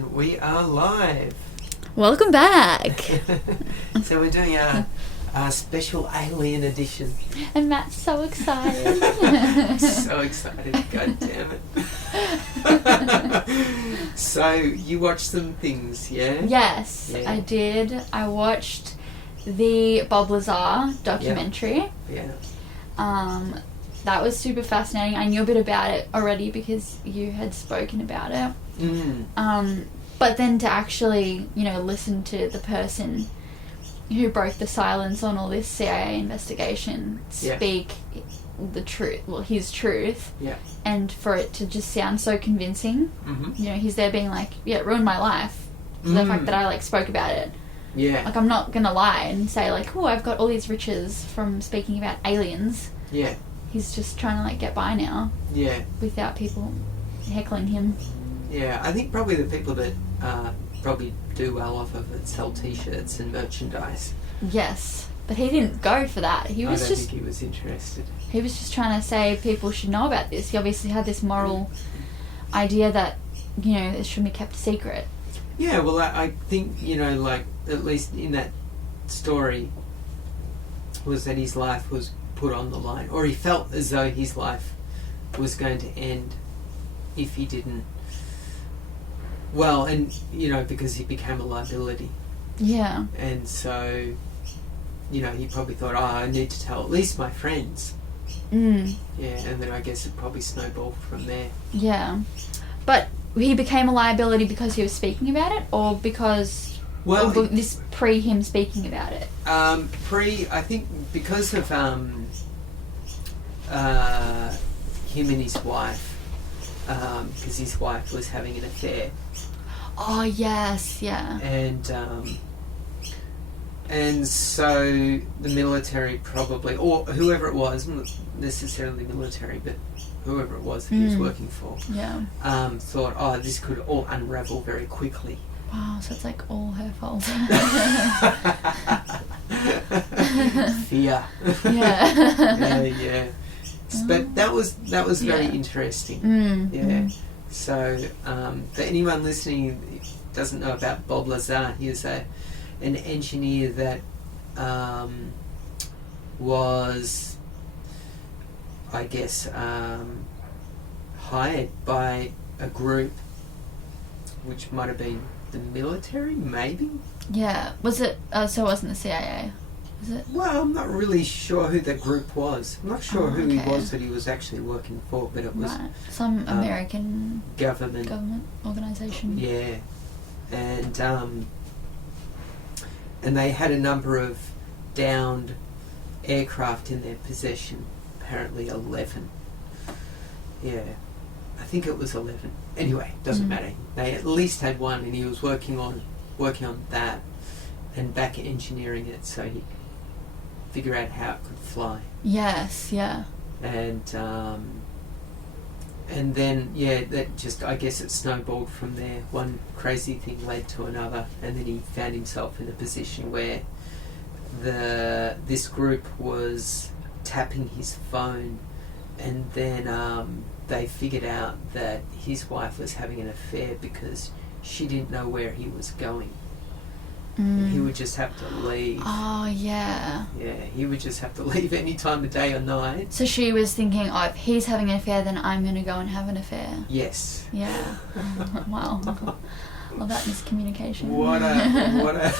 And we are live. Welcome back. So we're doing our special alien edition. And Matt's so excited. So excited, god damn it. So you watched some things, yeah? Yes, Yeah. I did. I watched the Bob Lazar documentary. Yeah. That was super fascinating. I knew a bit about it already because you had spoken about it. But then to actually, listen to the person who broke the silence on all this CIA investigation speak the truth, his truth, and for it to just sound so convincing. He's there being like, it ruined my life. The fact that I spoke about it. Yeah. Like, I'm not gonna lie and say oh, I've got all these riches from speaking about aliens. Yeah. He's just trying to get by now. Yeah. Without people heckling him. Yeah, I think probably the people that probably do well off of it sell T-shirts and merchandise. Yes, but he didn't go for that. He was I don't think he was interested. He was just trying to say people should know about this. He obviously had this moral idea that it shouldn't be kept secret. Yeah, well, I think at least in that story was that his life was put on the line, or he felt as though his life was going to end if he didn't. Well, and because he became a liability. Yeah. And so, he probably thought, I need to tell at least my friends. Yeah, and then I guess it probably snowballed from there. Yeah. But he became a liability because he was speaking about it, or because this pre him speaking about it? I think because of him and his wife, because his wife was having an affair. Oh, yes, yeah. And so the military probably, or whoever it was, not necessarily military, but whoever it was that he was working for, thought, this could all unravel very quickly. Wow, so it's all her fault. Fear. Yeah. Yeah. But that was very interesting. Yeah. So, for anyone listening who doesn't know about Bob Lazar, he is an engineer that was, I guess, hired by a group which might have been the military, maybe? Yeah. Was it... so it wasn't the CIA? Was it? Well, I'm not really sure who that group was. I'm not sure who he was that he was actually working for, but it was... Right. Some American... Government organisation. Yeah. And they had a number of downed aircraft in their possession. Apparently 11. Yeah. I think it was 11. Anyway, doesn't matter. They at least had one, and he was working on that and back engineering it so he could figure out how it could fly. Yes, yeah. And then that just, I guess it snowballed from there. One crazy thing led to another, and then he found himself in a position where this group was tapping his phone, and then they figured out that his wife was having an affair because she didn't know where he was going. He would just have to leave. Oh, yeah. Yeah, he would just have to leave any time of day or night. So she was thinking, if he's having an affair, then I'm going to go and have an affair. Yes. Yeah. Wow. Well, that miscommunication. What a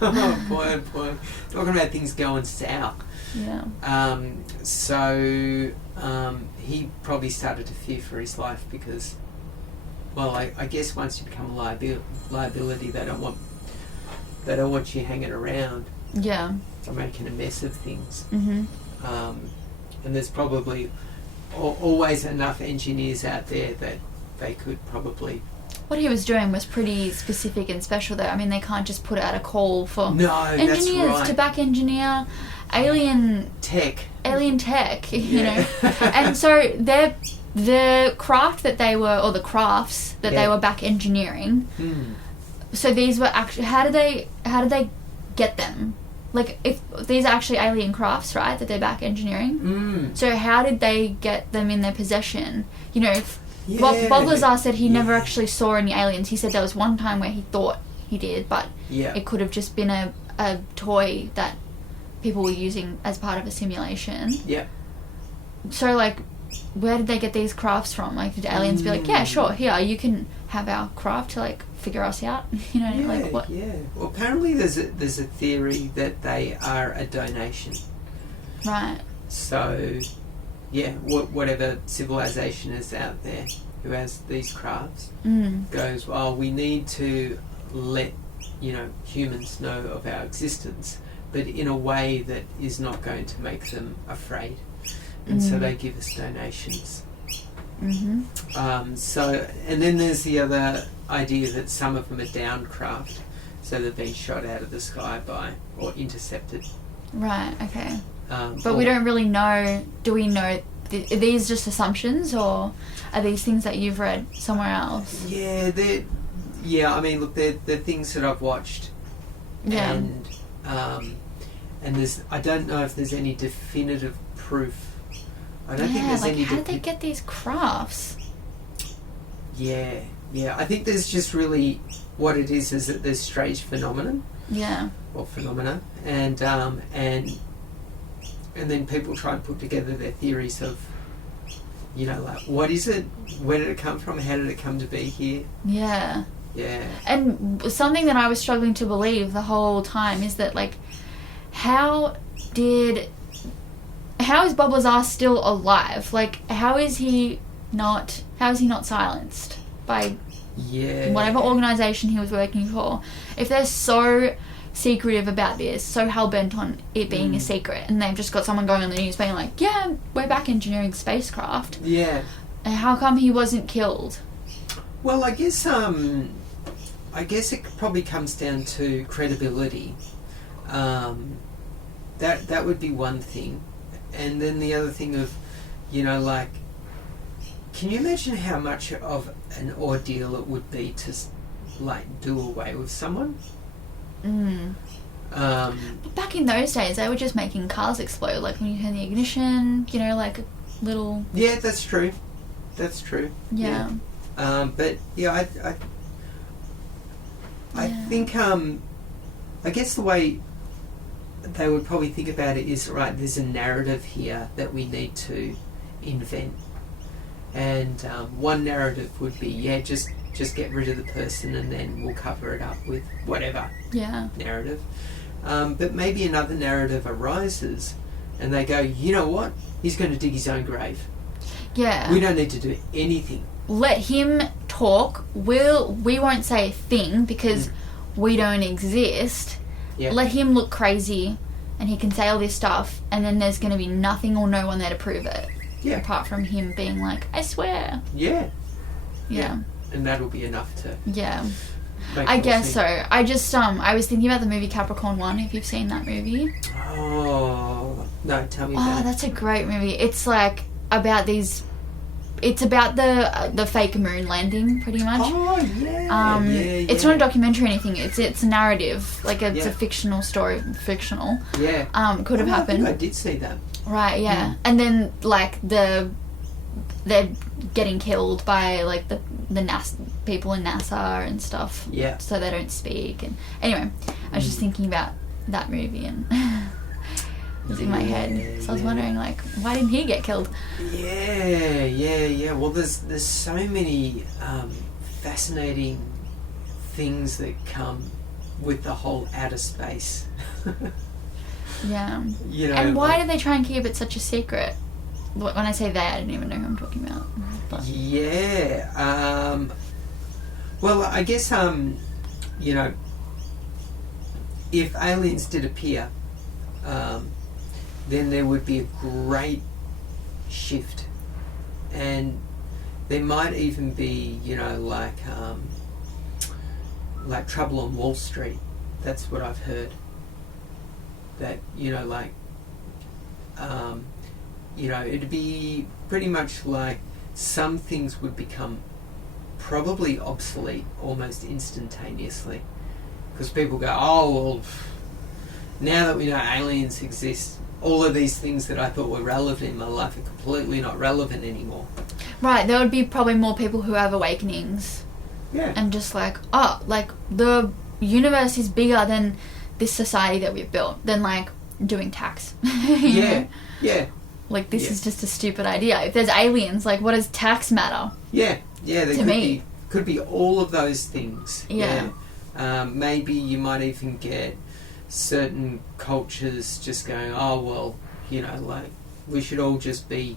oh boy. Talking about things going south. Yeah. So he probably started to fear for his life because, well, I guess once you become a liability, they don't want you hanging around. Yeah. To making a mess of things. Mm-hmm. And there's probably always enough engineers out there that they could probably... What he was doing was pretty specific and special, though. I mean, they can't just put out a call for engineers that's right. to back engineer alien tech, you know. And so the craft that they were, or the crafts that they were back engineering. So these were actually, how did they get them? Like, if these are actually alien crafts, right, that they're back engineering. So how did they get them in their possession? You know, Yeah. Bob Lazar said he never actually saw any aliens. He said there was one time where he thought he did, but it could have just been a toy that people were using as part of a simulation. Yeah. So, like, where did they get these crafts from? Like, did aliens be like, yeah, sure, here, you can have our craft to, like, figure us out? You know, like, what? Yeah. Well, apparently there's a theory that they are a donation. Right. So, yeah, whatever civilization is out there who has these crafts goes, well, we need to let, humans know of our existence, but in a way that is not going to make them afraid. And so they give us donations. So, and then there's the other idea that some of them are down craft, so they've been shot out of the sky by, or intercepted. Right, okay. But we don't really know, do we know, are these just assumptions, or are these things that you've read somewhere else? Yeah, I mean, look, they're things that I've watched. Yeah. And there's, I don't know if there's any definitive proof. I don't think there's any... how did they get these crafts? Yeah. I think there's just really, what it is that there's strange phenomenon. Yeah. Or phenomena. And then people try and put together their theories of, like, what is it? Where did it come from? How did it come to be here? Yeah. Yeah. And something that I was struggling to believe the whole time is that, like, how is Bob Lazar still alive? Like, how is he not silenced by whatever organisation he was working for? If they're so secretive about this, so hell-bent on it being a secret, and they've just got someone going on the news being like, yeah, we're back engineering spacecraft. Yeah. How come he wasn't killed? Well, I guess it probably comes down to credibility. That would be one thing. And then the other thing of, like, can you imagine how much of an ordeal it would be to, like, do away with someone? But back in those days, they were just making cars explode, like when you turn the ignition, like a little... Yeah, that's true. Yeah. But, yeah, I think, I guess the way they would probably think about it is, right, there's a narrative here that we need to invent. And one narrative would be, just get rid of the person and then we'll cover it up with whatever narrative. But maybe another narrative arises and they go, you know what? He's going to dig his own grave. Yeah. We don't need to do anything. Let him talk. We won't say a thing because we don't exist. Yeah. Let him look crazy and he can say all this stuff and then there's going to be nothing or no one there to prove it. Yeah. Apart from him being like, I swear. Yeah. Yeah. And that'll be enough to... Yeah. I guess so. I just, I was thinking about the movie Capricorn 1, if you've seen that movie. Oh, no, tell me about it. Oh, that's a great movie. It's like about these... It's about the fake moon landing, pretty much. Oh, yeah. It's not a documentary or anything. It's a narrative. Like, it's a fictional story. Fictional. Yeah. Could have happened. I did see that. Right, yeah. And then, like, they're getting killed by, like, the NASA people in NASA and stuff. Yeah. So they don't speak. And anyway, I was just thinking about that movie and it was in my head. So I was wondering, like, why didn't he get killed? Yeah. Well, there's so many fascinating things that come with the whole outer space. Yeah. And why do they try and keep it such a secret? When I say they, I don't even know who I'm talking about. But. Yeah. Well, I guess, if aliens did appear, then there would be a great shift. And there might even be, like Trouble on Wall Street. That's what I've heard. That, it'd be pretty much like some things would become probably obsolete almost instantaneously. Because people go, oh, well, now that we know aliens exist, all of these things that I thought were relevant in my life are completely not relevant anymore. Right, there would be probably more people who have awakenings. Yeah. And just like, oh, like, the universe is bigger than this society that we've built, than, like, doing tax. Yeah. know? Yeah. Like, this is just a stupid idea. If there's aliens, like, what does tax matter? Yeah. Yeah, there To me. could be all of those things. Yeah. Maybe you might even get certain cultures just going, oh, well, you know, like, we should all just be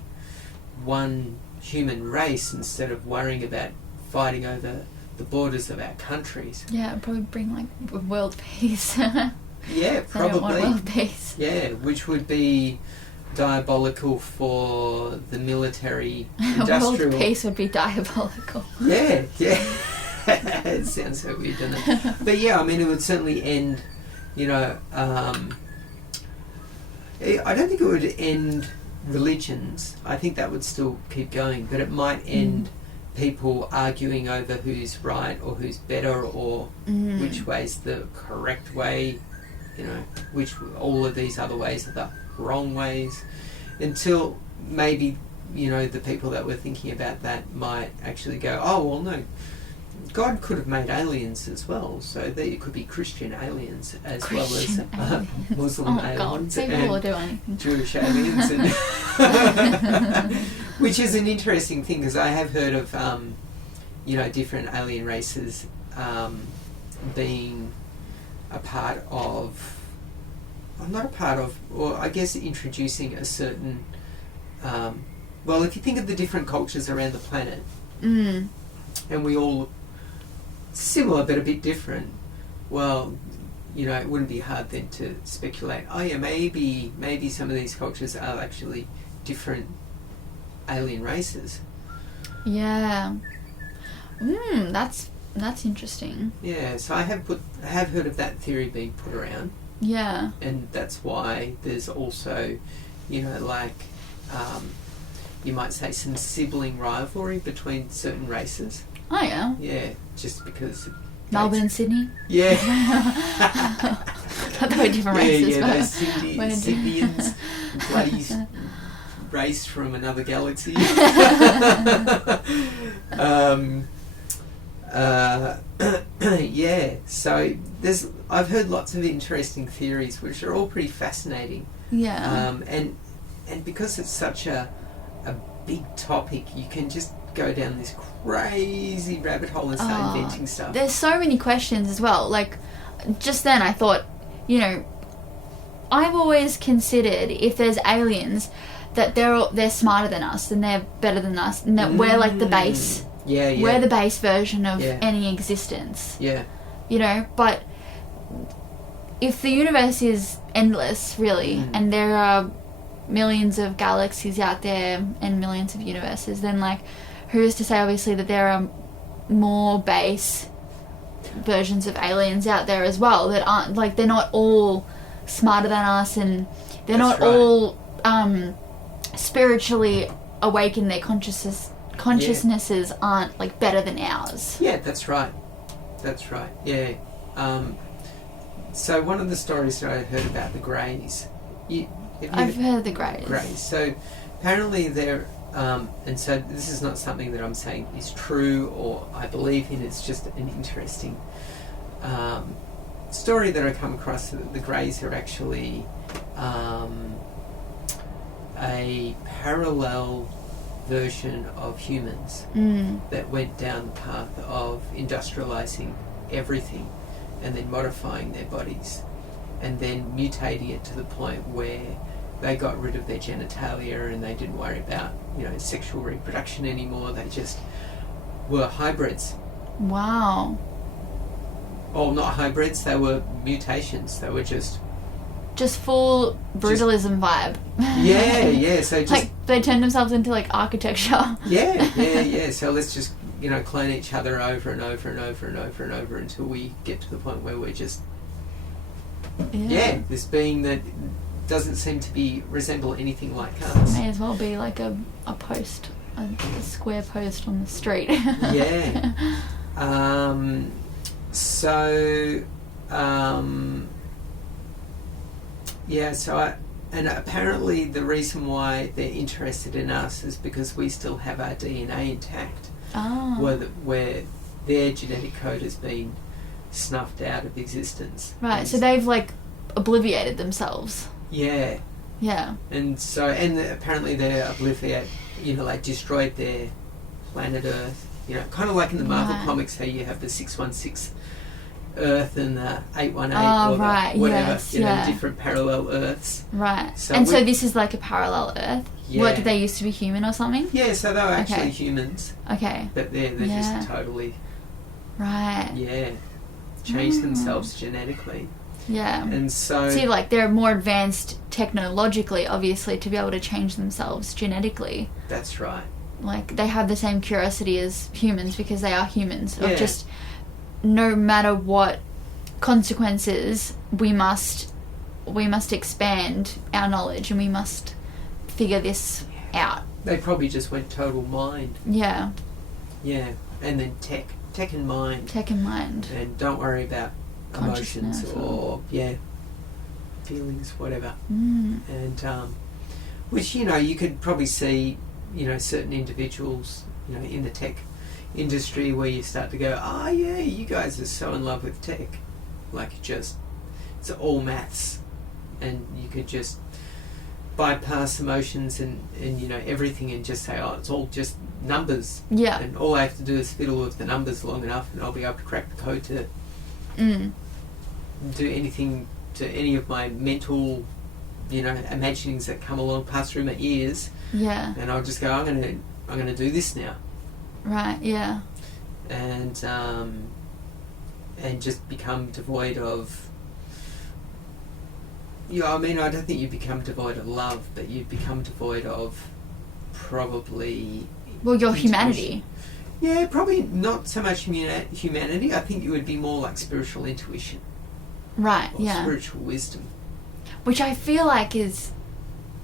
one human race instead of worrying about fighting over the borders of our countries. Yeah, it'd probably bring, like, world peace. Yeah, I don't want probably. world peace. Yeah, which would be diabolical for the military industrial... World peace would be diabolical. Yeah, yeah. It sounds so weird, doesn't it? But yeah, I mean, it would certainly end, you know, I don't think it would end religions. I think that would still keep going, but it might end people arguing over who's right or who's better or which way's the correct way, you know, which all of these other ways are the wrong ways, until maybe, you know, the people that were thinking about that might actually go, oh, well, no, God could have made aliens as well, so there could be Christian aliens as Christian well as Muslim aliens God, people will do anything. Jewish aliens, and which is an interesting thing because I have heard of, you know, different alien races being a part of, well, not a part of, or I guess introducing a certain, well, if you think of the different cultures around the planet, and we all similar but a bit different, well, you know, it wouldn't be hard then to speculate, oh yeah, maybe some of these cultures are actually different alien races. Yeah. That's interesting. Yeah, so I have heard of that theory being put around. Yeah. And that's why there's also, you know, like, you might say some sibling rivalry between certain races. Oh yeah. Yeah, just because... Melbourne and Sydney? Yeah. They were different races. Yeah, those Sydneyans, bloody race from another galaxy. Yeah, so I've heard lots of interesting theories which are all pretty fascinating. Yeah. And because it's such a big topic, you can just go down this crazy rabbit hole and start inventing stuff. There's so many questions as well. Like, just then I thought, you know, I've always considered if there's aliens that they're smarter than us and they're better than us, and that we're like the base. Yeah. We're the base version of any existence. Yeah. You know, but if the universe is endless, really, and there are millions of galaxies out there and millions of universes, then, like, who's to say, obviously, that there are more base versions of aliens out there as well that aren't, like, they're not all smarter than us, and they're not all spiritually awakened. Their consciousnesses aren't, like, better than ours. Yeah, that's right. Yeah. So one of the stories that I heard about the Greys, I've heard of the Greys. So apparently they're, and so this is not something that I'm saying is true or I believe in, it's just an interesting story that I come across. The Greys are actually a parallel version of humans that went down the path of industrializing everything and then modifying their bodies and then mutating it to the point where they got rid of their genitalia and they didn't worry about, you know, sexual reproduction anymore. They just were hybrids. Wow. Oh, not hybrids, they were mutations. They were just full brutalism vibe. Yeah. So just, like, they turned themselves into, like, architecture. Yeah. So let's just, you know, clone each other over and over and over and over and over until we get to the point where we're just this being that doesn't seem to resemble anything like us. May as well be like a post, a square post on the street. Yeah. So And apparently the reason why they're interested in us is because we still have our DNA intact. Oh. Where their genetic code has been snuffed out of existence. Right, and so they've, like, obliviated themselves. Yeah. Yeah. And so, apparently they're obliviate, like destroyed their planet Earth. Kind of like in the Marvel comics, how you have the 616 Earth and the 818 or right, the whatever, yes, different parallel Earths. Right. So so this is like a parallel Earth? Yeah. What, did they used to be human or something? Yeah, so they were actually humans. Okay. But they're just totally... Right. Yeah. Changed themselves genetically. Yeah. And so... See, like, they're more advanced technologically, obviously, to be able to change themselves genetically. That's right. Like, they have the same curiosity as humans because they are humans. Of just, no matter what consequences, we must expand our knowledge and we must figure this out. They probably just went total mind. Yeah. Yeah. And then tech and mind. Tech and mind. And don't worry about emotions or feelings, whatever. And which you could probably see certain individuals in the tech industry where you start to go, yeah, you guys are so in love with tech, like it's all maths, and you could just bypass emotions and everything and just say, it's all just numbers. Yeah. And all I have to do is fiddle with the numbers long enough and I'll be able to crack the code to do anything to any of my mental, imaginings that come along, pass through my ears. Yeah. And I'll just go, I'm gonna do this now. Right, yeah. And just become devoid of... I don't think you become devoid of love, but you become devoid of probably... Well, your humanity. Yeah, probably not so much humanity. I think you would be more like spiritual intuition. Right, or yeah. spiritual wisdom. Which I feel like is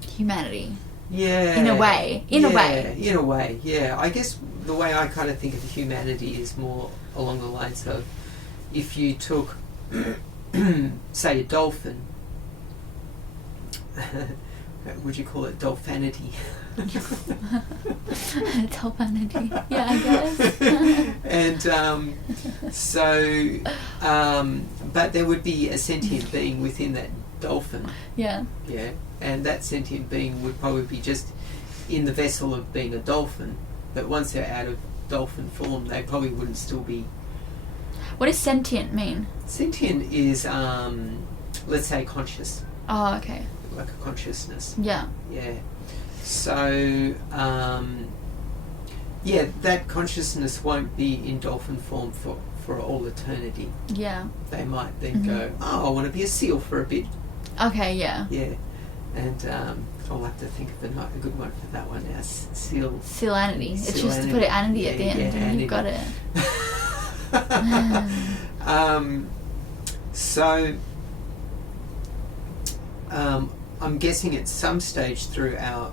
humanity. Yeah. In a way. In a way, yeah. I guess the way I kind of think of humanity is more along the lines of if you took, say, a dolphin, would you call it dolphinity? Dolphinity, yeah, I guess. And but there would be a sentient being within that dolphin. Yeah. Yeah, and that sentient being would probably be just in the vessel of being a dolphin, but once they're out of dolphin form, they probably wouldn't still be... What does sentient mean? Sentient is, let's say, conscious. Oh, okay. Like a consciousness. Yeah. Yeah. So, that consciousness won't be in dolphin form for all eternity. Yeah. They might then go, I want to be a seal for a bit. Okay, yeah. Yeah. And I'll have to think of a good one for that one now. Sealanity. It's just to put an anity at the end and you've got it. I'm guessing at some stage through our,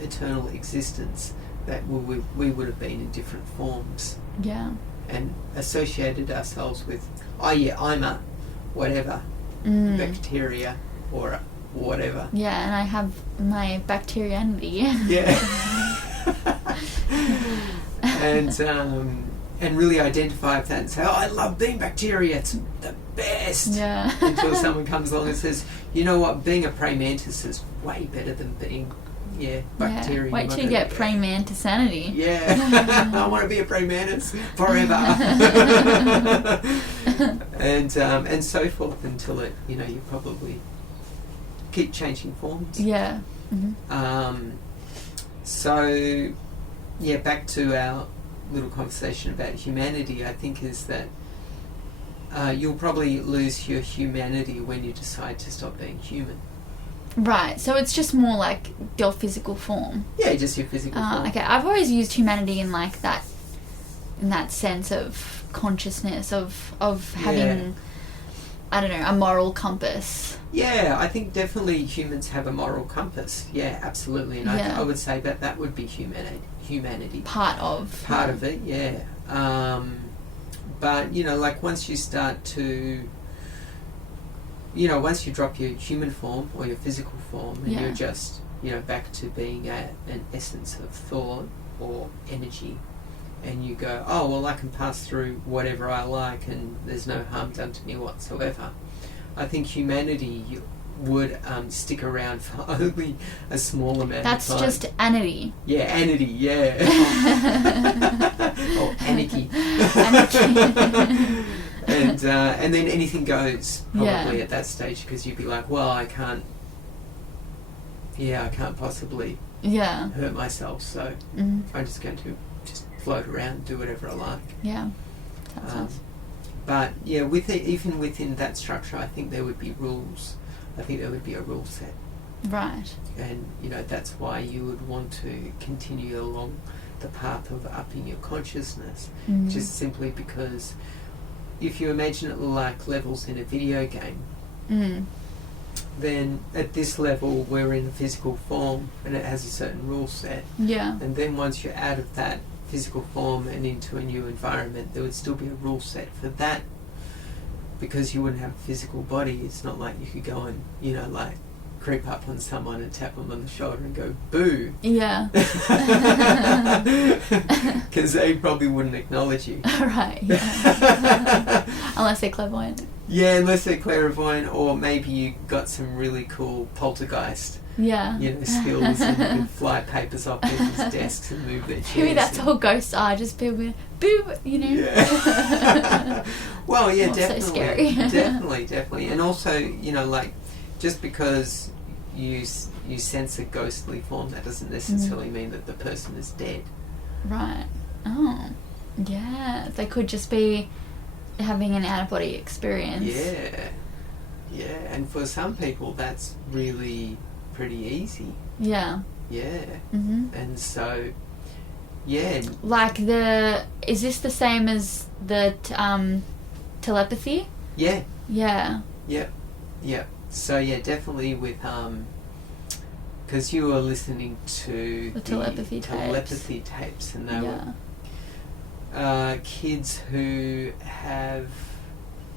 eternal existence that we would have been in different forms. Yeah. And associated ourselves with, I'm a whatever, bacteria or whatever. Yeah, and I have my bacterianity. Yeah. And really identify with that and say, I love being bacteria, it's the best. Yeah. Until someone comes along and says, you know what, being a praying mantis is way better than being, bacteria. Yeah. Wait till you get praying mantis sanity. Yeah. I want to be a praying mantis forever. And so forth until it, you probably keep changing forms. Yeah. Mm-hmm. So, back to our little conversation about humanity, I think is that you'll probably lose your humanity when you decide to stop being human. Right, so it's just more like your physical form. Yeah, just your physical form. Okay, I've always used humanity in like that, in that sense of consciousness, of having, I don't know, a moral compass. Yeah, I think definitely humans have a moral compass. Yeah, absolutely. And I would say that would be humanity. Part of it, yeah. But, like once you start to once you drop your human form or your physical form and you're just, back to being an essence of thought or energy, and you go, oh, well, I can pass through whatever I like and there's no harm done to me whatsoever. I think humanity would stick around for only a small amount of time. That's just anity. Yeah, anity, yeah. Or anarchy. And then anything goes probably at that stage, because you'd be like, well, I can't possibly hurt myself, so I'm just going to just float around, do whatever I like. Yeah. That's nice. But yeah, even within that structure, I think there would be rules. I think there would be a rule set. Right. And that's why you would want to continue along the path of upping your consciousness, just simply because if you imagine it like levels in a video game, then at this level we're in a physical form and it has a certain rule set. Yeah. And then once you're out of that physical form and into a new environment, there would still be a rule set for that, because you wouldn't have a physical body. It's not like you could go and creep up on someone and tap them on the shoulder and go boo. Yeah. Because they probably wouldn't acknowledge you. Right. Yeah. Unless they're clairvoyant. Yeah, unless they're clairvoyant, or maybe you got some really cool poltergeist. Yeah. Skills, and you can fly papers off people's desks and move their chairs. Maybe that's all ghosts are, just people going, boo, Yeah. Well, yeah, definitely. So scary. definitely. And also, just because you sense a ghostly form, that doesn't necessarily mean that the person is dead. Right. Oh. Yeah. They could just be having an out-of-body experience. Yeah. Yeah. And for some people, that's really pretty easy. Yeah. Yeah. Mm-hmm. And so, yeah. Is this the same as the telepathy? Yeah. Yeah. Yep. Yep. So yeah, definitely with because you were listening to the telepathy tapes, and they were kids who have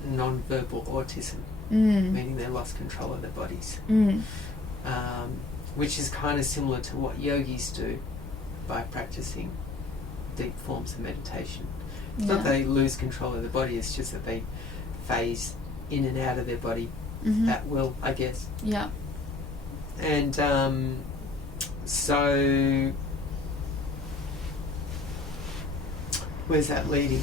non-verbal autism, meaning they lost control of their bodies, which is kind of similar to what yogis do by practicing deep forms of meditation. It's not that they lose control of their body, it's just that they phase in and out of their body at will, I guess. Yeah. And so where's that leading?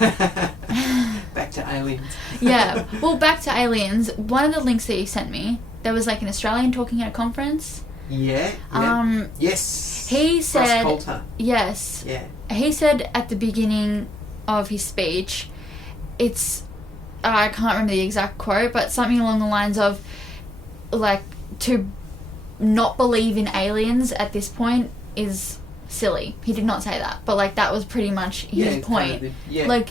Back to aliens. Yeah. Well, back to aliens. One of the links that you sent me, there was an Australian talking at a conference. Yeah. Yes. He said. Cross-culture. Yes. Yeah. He said at the beginning of his speech, I can't remember the exact quote, but something along the lines of, to not believe in aliens at this point is silly. He did not say that, but that was pretty much his point. Kind of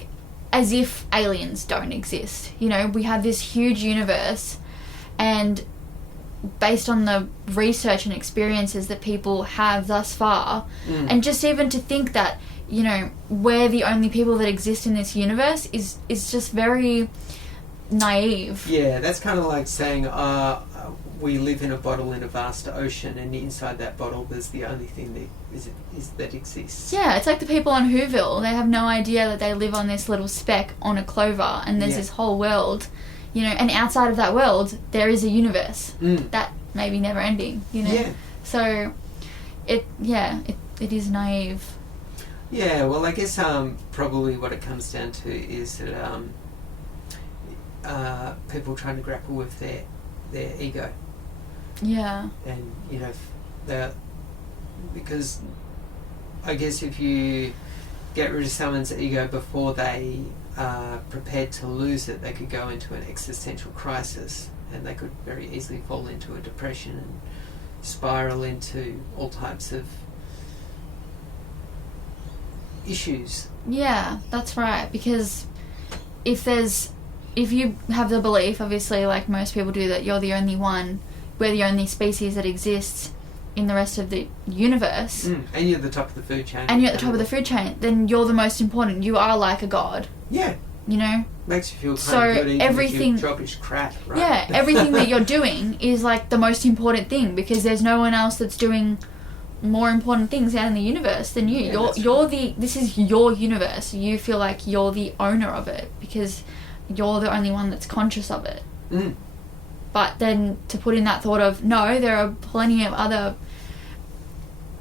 as if aliens don't exist. We have this huge universe, and based on the research and experiences that people have thus far, and just even to think that we're the only people that exist in this universe is just very naive. Yeah, that's kind of like saying we live in a bottle in a vast ocean, and inside that bottle there's the only thing that exists. Yeah, it's like the people on Whoville. They have no idea that they live on this little speck on a clover, and there's this whole world, and outside of that world there is a universe that may be never ending. Yeah. So it is naive. Yeah, well, I guess probably what it comes down to is that people trying to grapple with their ego. Yeah. And because I guess if you get rid of someone's ego before they are prepared to lose it, they could go into an existential crisis, and they could very easily fall into a depression and spiral into all types of issues. Yeah, that's right. Because if you have the belief, obviously, like most people do, that you're the only one, we're the only species that exists in the rest of the universe. And you're at the top of the food chain. And you're at the top of the food chain, then you're the most important. You are like a god. Yeah. you know? Makes you feel So kind of good even everything- if your job is crap, right? Yeah, everything that you're doing is like the most important thing, because there's no one else that's doing more important things out in the universe than you. Yeah, This is your universe. You feel like you're the owner of it because you're the only one that's conscious of it. But then to put in that thought of, no, there are plenty of other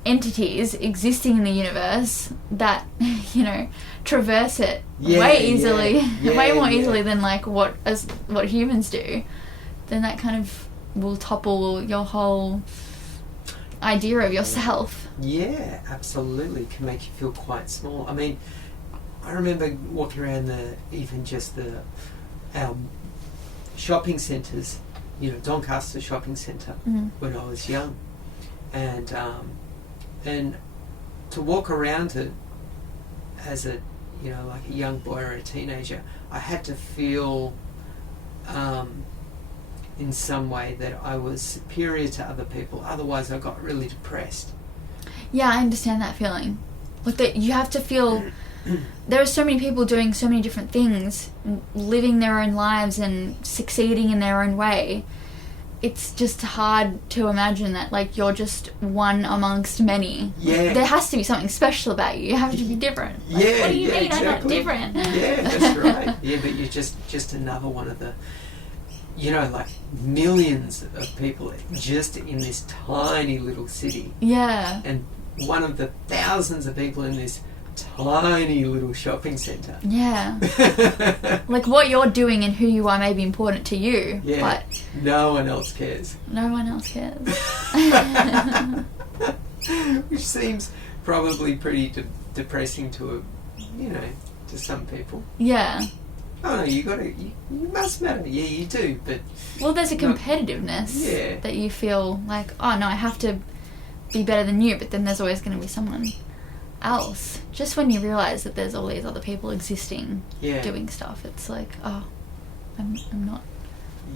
entities existing in the universe that, you know, traverse it way easily, way more easily than like what humans do, then that kind of will topple your whole idea of yourself. Yeah, absolutely. Can make you feel quite small. I mean, I remember walking around our shopping centres, you know, Doncaster shopping centre, when I was young, and to walk around it as a, you know, like a young boy or a teenager, I had to feel in some way that I was superior to other people. Otherwise, I got really depressed. Yeah, I understand that feeling. Like that, you have to feel. There are so many people doing so many different things, living their own lives and succeeding in their own way. It's just hard to imagine that, like, you're just one amongst many. Yeah. There has to be something special about you. You have to be different. Like, Yeah. what do you mean exactly. I'm not different? Yeah, that's right. Yeah, but you're just another one of the, you know, like millions of people just in this tiny little city. Yeah. And one of the thousands of people in this tiny little shopping centre. Yeah. Like, what you're doing and who you are may be important to you, Yeah. but No one else cares. no one else cares. Which seems probably pretty depressing to some people. Yeah. Oh no, you must matter. Yeah, you do, but Well, there's a No. competitiveness that you feel like, oh no, I have to be better than you, but then there's always going to be someone else. Just when you realise that there's all these other people existing doing stuff, it's like, oh, I'm not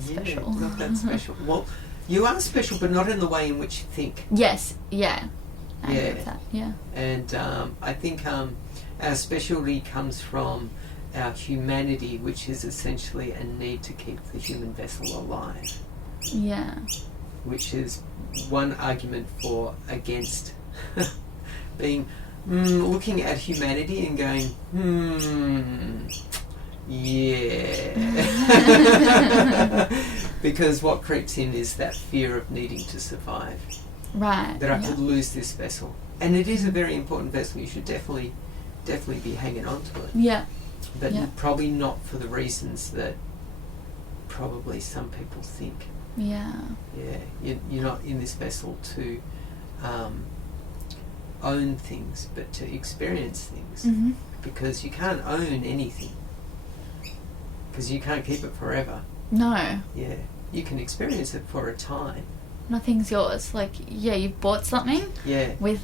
special. Not that special. Well, you are special, but not in the way in which you think. Yes, yeah. I agree Yeah. with that, yeah. And I think our specialty comes from our humanity, which is essentially a need to keep the human vessel alive. Yeah. Which is one argument against being looking at humanity and going, yeah. Because what creeps in is that fear of needing to survive. Right. That I could lose this vessel. And it is a very important vessel. You should definitely be hanging on to it. Yeah. But probably not for the reasons that probably some people think. Yeah. Yeah. You're not in this vessel to own things, but to experience things. Mm-hmm. Because you can't own anything. Because you can't keep it forever. No. Yeah. You can experience it for a time. Nothing's yours. Like, yeah, you bought something with,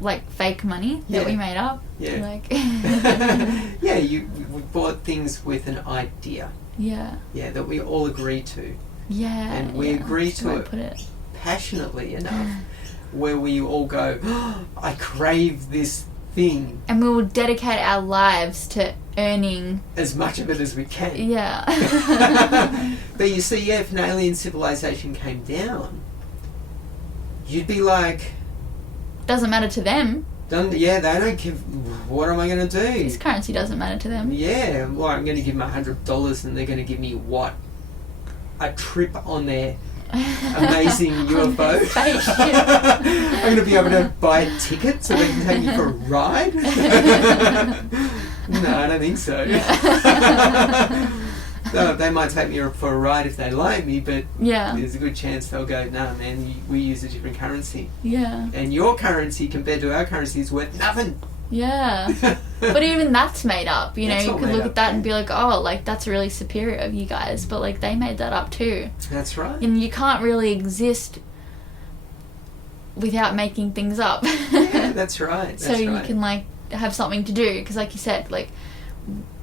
like, fake money that we made up. Yeah. Like, yeah, we bought things with an idea. Yeah. Yeah, that we all agree to. Yeah. And we agree to put it passionately enough where we all go, oh, I crave this thing. And we will dedicate our lives to earning as much of it as we can. Yeah. But you see, if an alien civilization came down, you'd be like... Doesn't matter to them. They don't give... What am I going to do? This currency doesn't matter to them. Yeah, well, I'm going to give them $100 and they're going to give me what? A trip on their amazing UFO? I'm going to be able to buy a ticket so they can take me for a ride? No, I don't think so. No, they might take me for a ride if they like me, but there's a good chance they'll go, no, man, we use a different currency. Yeah. And your currency compared to our currency is worth nothing. Yeah. But even that's made up, you know, That's you all could made look up. at that and be like, oh, like, that's really superior of you guys, but, like, they made that up too. That's right. And you can't really exist without making things up. Yeah, that's right. So you can, like, have something to do, because, like you said, like,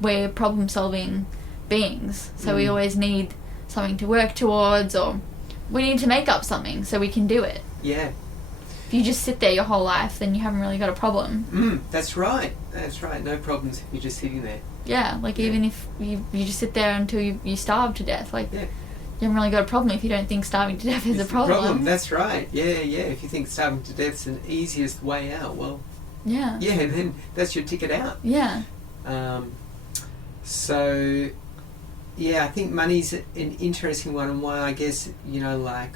we're problem-solving beings, so we always need something to work towards, or we need to make up something so we can do it. Yeah. If you just sit there your whole life, then you haven't really got a problem. That's right. That's right. No problems if you're just sitting there. Yeah, like even if you just sit there until you starve to death, like you haven't really got a problem if you don't think starving to death is a problem. That's right. Yeah. If you think starving to death's the easiest way out, well, then that's your ticket out. Yeah. So, I think money's an interesting one, and why I guess, like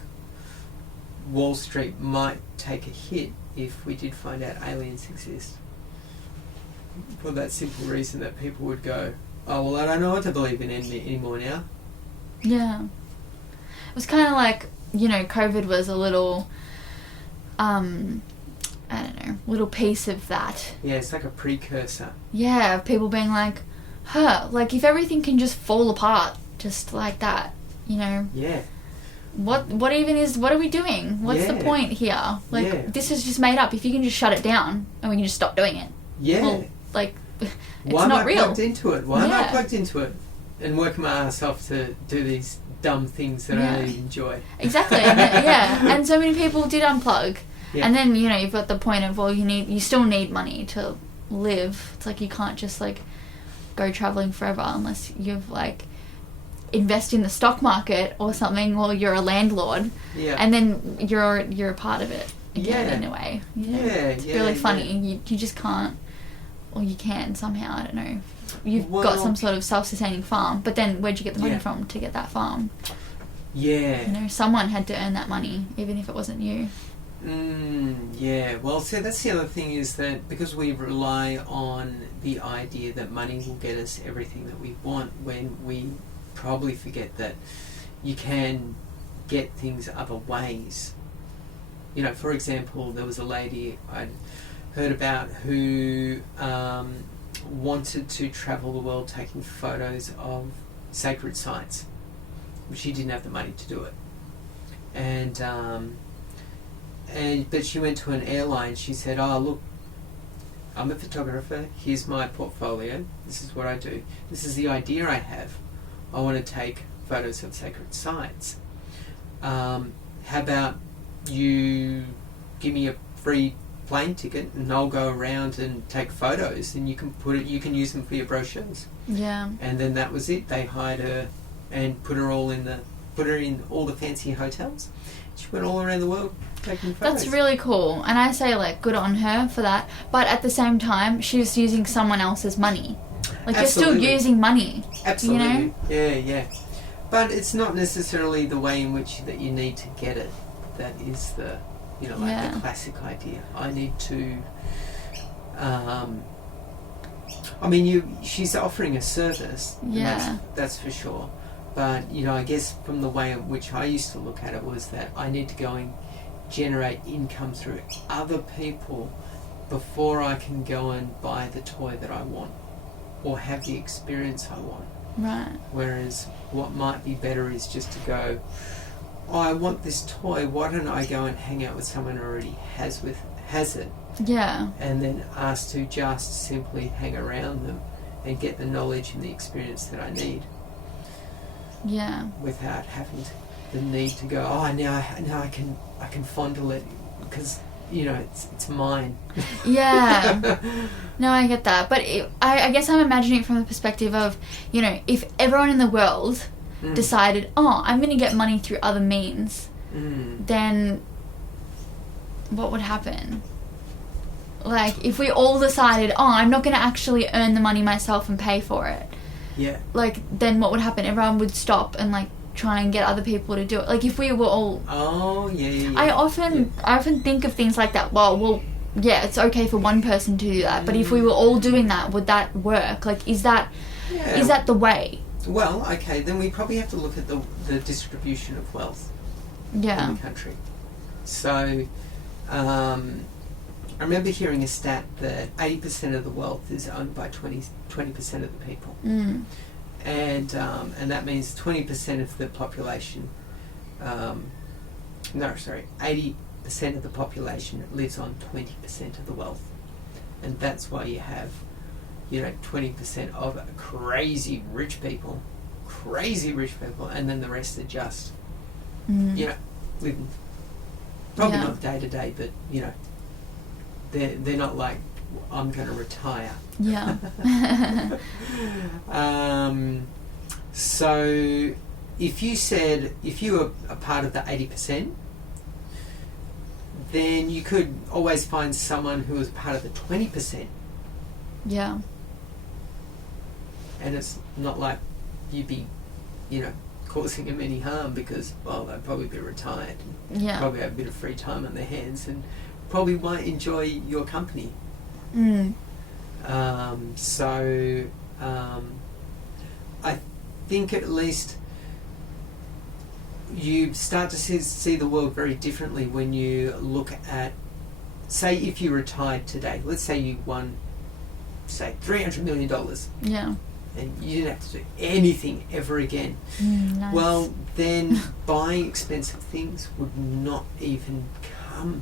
Wall Street might take a hit if we did find out aliens exist. For that simple reason that people would go, oh, well, I don't know what to believe in anymore now. Yeah. It was kind of like, COVID was a little, little piece of that. Yeah, it's like a precursor. Yeah, of people being like, like if everything can just fall apart just like that, Yeah. What are we doing? What's the point here? Like, this is just made up. If you can just shut it down and we can just stop doing it. Yeah. Well, like, it's Why not am I real. plugged into it? Why am I plugged into it? And working my ass off to do these dumb things that I really enjoy. Exactly. And so many people did unplug. Yeah. And then, you've got the point of, well, you still need money to live. It's like you can't just, like, go travelling forever unless you've, like, invest in the stock market or something, or you're a landlord. Yeah. And then you're a part of it again in a way. It's really funny. You just can't, or you can somehow, I don't know. You've got some sort of self-sustaining farm, but then where'd you get the money from to get that farm? Yeah. Someone had to earn that money, even if it wasn't you. Well, so that's the other thing, is that because we rely on the idea that money will get us everything that we want, when we probably forget that you can get things other ways. For example, there was a lady I'd heard about who wanted to travel the world taking photos of sacred sites, but she didn't have the money to do it. But she went to an airline. She said, "Oh, look, I'm a photographer. Here's my portfolio. This is what I do. This is the idea I have. I want to take photos of sacred sites. How about you give me a free plane ticket and I'll go around and take photos, and you can use them for your brochures." Yeah. And then that was it. They hired her and put her in all the fancy hotels. She went all around the world taking photos. That's really cool. And I say, like, good on her for that. But at the same time, she was using someone else's money. Like, Absolutely. You're still using money. Absolutely. Yeah. But it's not necessarily the way in which that you need to get it. That is the, the classic idea. I need to, she's offering a service. Yeah. That's for sure. But, I guess from the way in which I used to look at it was that I need to go and generate income through other people before I can go and buy the toy that I want or have the experience I want. Right. Whereas what might be better is just to go, oh, I want this toy, why don't I go and hang out with someone who already has it? Yeah. And then ask to just simply hang around them and get the knowledge and the experience that I need. Yeah. Without having the need to go, oh, now I can fondle it because it's mine. Yeah. No, I get that. But I guess I'm imagining it from the perspective of, if everyone in the world decided, oh, I'm going to get money through other means, then what would happen? Like, if we all decided, oh, I'm not going to actually earn the money myself and pay for it. Yeah. Like, then what would happen? Everyone would stop and, like, try and get other people to do it. Like, if we were all... Oh, yeah. I often think of things like that. Well, yeah, it's okay for one person to do that, but if we were all doing that, would that work? Like, is that the way? Well, okay, then we probably have to look at the distribution of wealth in the country. So, I remember hearing a stat that 80% of the wealth is owned by 20% of the people. And that means 20% of the population, 80% of the population lives on 20% of the wealth. And that's why you have, 20% of crazy rich people, and then the rest are just, living Probably Yeah. not day to day, but you know, they're not like, I'm going to retire. Yeah. So if you were a part of the 80%, then you could always find someone who was part of the 20%. Yeah. And it's not like you'd be, you know, causing them any harm because, well, they'd probably be retired. Yeah. Probably have a bit of free time on their hands and probably might enjoy your company. Mm. I think at least you start to see the world very differently when you look at, say, if you retired today. Let's say you won, say, $300 million. Yeah. And you didn't have to do anything ever again. Nice. Well, then buying expensive things would not even come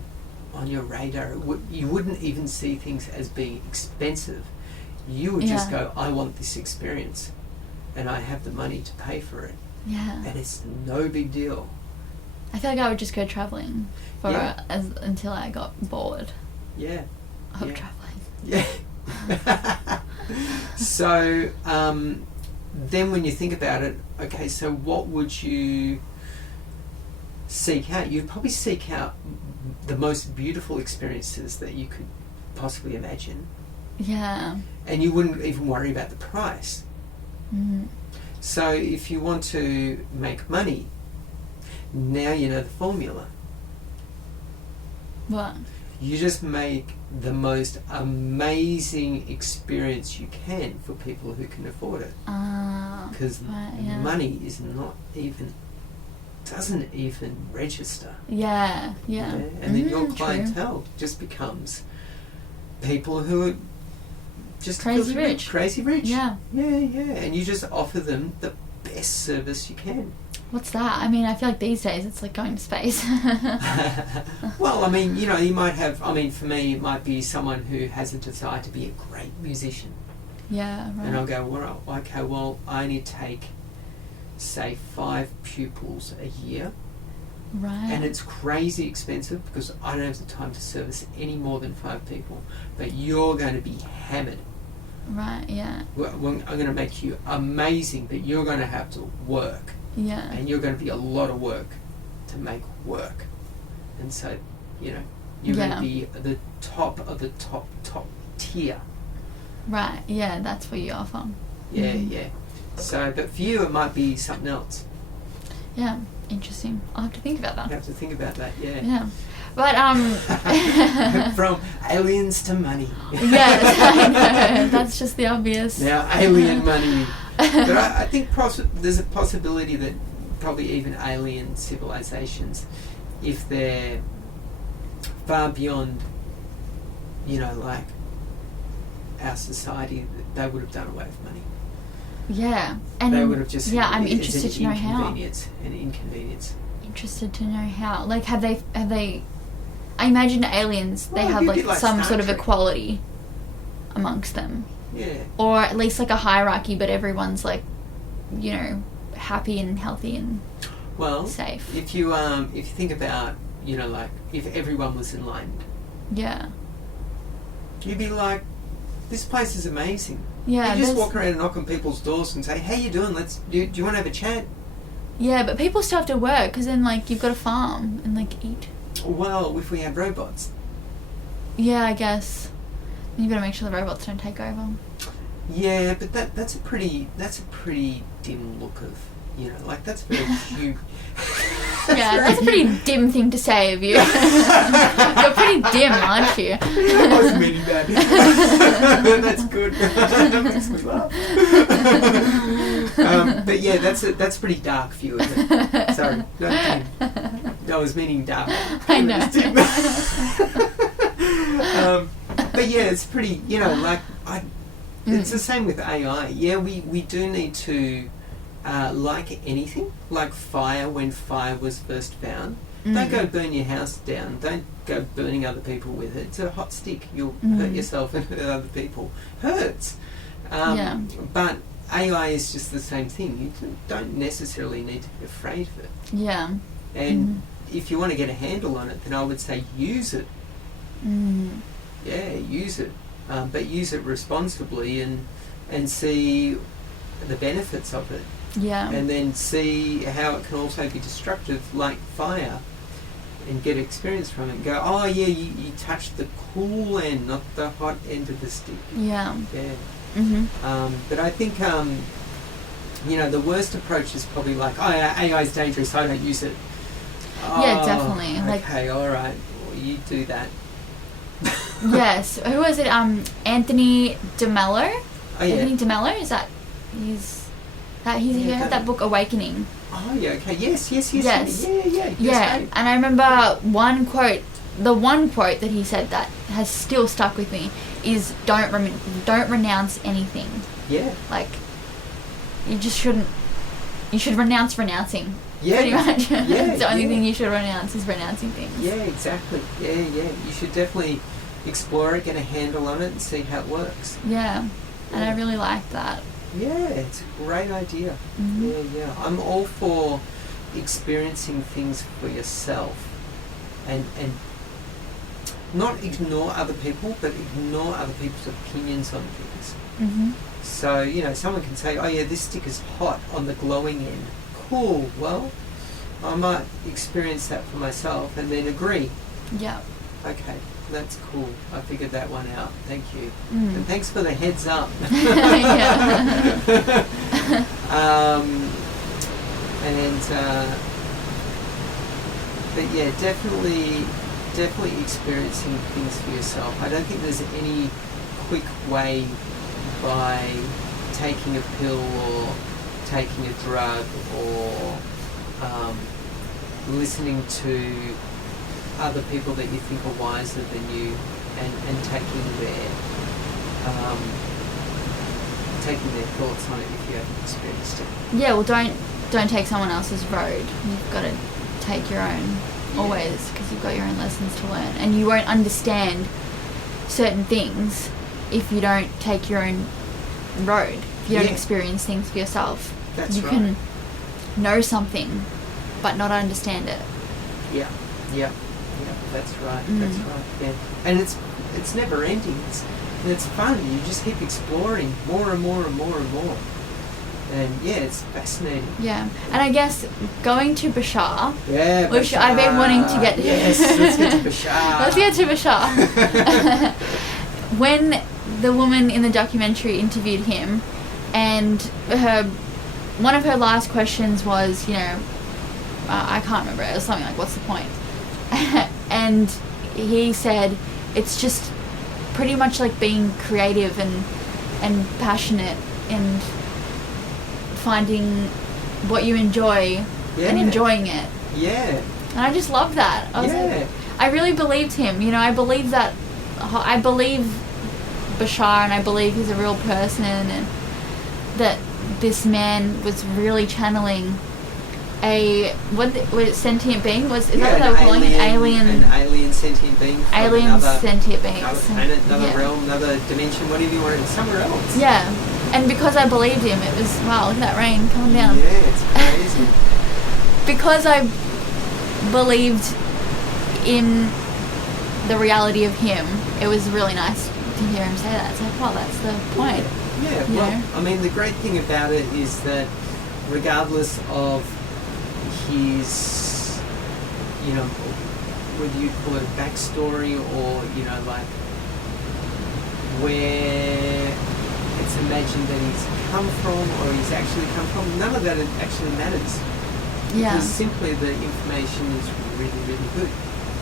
on your radar. You wouldn't even see things as being expensive. You would just go, I want this experience and I have the money to pay for it. Yeah. And it's no big deal. I feel like I would just go travelling until I got bored Yeah. of travelling. Yeah. So then when you think about it, okay, so what would you seek out? You'd probably seek out the most beautiful experiences that you could possibly imagine. Yeah. And you wouldn't even worry about the price. Mm. So if you want to make money, now you know the formula. What? You just make the most amazing experience you can for people who can afford it. Because money is not even, doesn't even register. Yeah. And then your clientele just becomes people who are just crazy rich. Crazy rich. Yeah. Yeah. And you just offer them the best service you can. What's that? I mean, I feel like these days it's like going to space. Well, I mean, you know, you might have, I mean, for me, it might be someone who has a desire to be a great musician. Yeah, right. And I'll go, well, okay, well, I only take, say, 5 pupils a year. Right. And it's crazy expensive because I don't have the time to service any more than 5 people. But you're going to be hammered. Right, yeah. I'm going to make you amazing, but you're going to have to work. Yeah. And you're going to be a lot of work to make work. And so, you know, you're going to be the top of the top tier. Right, yeah, that's what you offer. Yeah. So, but for you, it might be something else. Yeah, interesting. I'll have to think about that. You have to think about that, yeah. Yeah. But, From aliens to money. Yes, I know. That's just the obvious. Now, alien money. But I think there's a possibility that probably even alien civilizations, if they're far beyond, you know, like our society, they would have done away with money. Yeah. And they would have just... Yeah, I'm interested to know how. An inconvenience. Interested to know how. Like, have they... I imagine aliens, they have like some Star sort of Trek. equality amongst them. Yeah. Or at least like a hierarchy, but everyone's like, you know, happy and healthy and safe. If you think about, you know, like if everyone was enlightened, yeah, you'd be like, this place is amazing. Yeah, you just walk around and knock on people's doors and say, "How you doing? Do you want to have a chat?" Yeah, but people still have to work because then like you've got to farm and like eat. Well, if we had robots. Yeah, I guess. You've got to make sure the robots don't take over. Yeah, but that's a pretty dim look of, you know, like that's very cute. Yeah, that's a pretty dim thing to say of you. You're pretty dim, aren't you? I wasn't meaning that. That's good. That makes me laugh. But yeah, that's a pretty dark view of it. Sorry, not dim. I was meaning dark. I know. But yeah, it's pretty, you know, like it's the same with AI. Yeah, we do need to, like anything, like fire, when fire was first found, don't go burn your house down. Don't go burning other people with it. It's a hot stick. You'll hurt yourself and hurt other people. Hurts. But AI is just the same thing. You don't necessarily need to be afraid of it. Yeah. And if you want to get a handle on it, then I would say use it. Yeah, use it, but use it responsibly and see the benefits of it. Yeah. And then see how it can also be destructive, like fire, and get experience from it. And go, oh yeah, you touched the cool end, not the hot end of the stick. Yeah. Yeah. But I think the worst approach is probably like, oh yeah, AI is dangerous, I don't use it. Yeah, definitely. Okay, all right, well, you do that. Yes. Who was it? Anthony DeMello. Oh yeah. Anthony DeMello, is that he had that book Awakening. Oh yeah. Okay. Yes. Yes. Yeah. And I remember one quote. The one quote that he said that has still stuck with me is don't renounce anything. Yeah. Like, you just shouldn't. You should renounce renouncing. Yeah. Pretty much. Yeah. The only thing you should renounce is renouncing things. Yeah. Exactly. Yeah. You should definitely explore it, get a handle on it, and see how it works. Yeah. And I really like that. Yeah, it's a great idea. Yeah. I'm all for experiencing things for yourself, and not ignore other people, but ignore other people's opinions on things. So, someone can say, oh yeah, this stick is hot on the glowing end. Cool, well, I might experience that for myself and then agree. Yeah. Okay, that's cool. I figured that one out. Thank you. And thanks for the heads up. But yeah, definitely experiencing things for yourself. I don't think there's any quick way by taking a pill or taking a drug or listening to other people that you think are wiser than you and taking their thoughts on it if you haven't experienced it. Yeah, well, don't take someone else's road. You've got to take your own always, because you've got your own lessons to learn, and you won't understand certain things if you don't take your own road. If you don't experience things for yourself, you can know something but not understand it. Yeah, that's right. That's right. Yeah, and it's never ending. It's fun. You just keep exploring more and more and more and more. And yeah, it's fascinating. Yeah, and I guess going to Bashar, which Bashar. I've been wanting to get. Yes, let's get to Bashar. Let's get to Bashar. When the woman in the documentary interviewed him, and one of her last questions was, I can't remember. It was something like, "What's the point?" And he said, "It's just pretty much like being creative and passionate and finding what you enjoy and enjoying it." Yeah. And I just love that. I was like, I really believed him. I believe Bashar, and I believe he's a real person, and that this man was really channeling was it sentient being? Is that what they were calling it? An alien sentient being from sentient beings. Another planet, another realm, another dimension, whatever you want it, somewhere else. Yeah. And because I believed him, it was, wow, look at that rain coming down. Yeah, it's crazy. Because I believed in the reality of him, it was really nice to hear him say that. It's like, well, that's the point. Yeah, well, I mean, the great thing about it is that regardless of his, whether you call it a backstory or, like, where it's imagined that he's come from or he's actually come from, none of that actually matters. Yeah. Because simply the information is really, really good.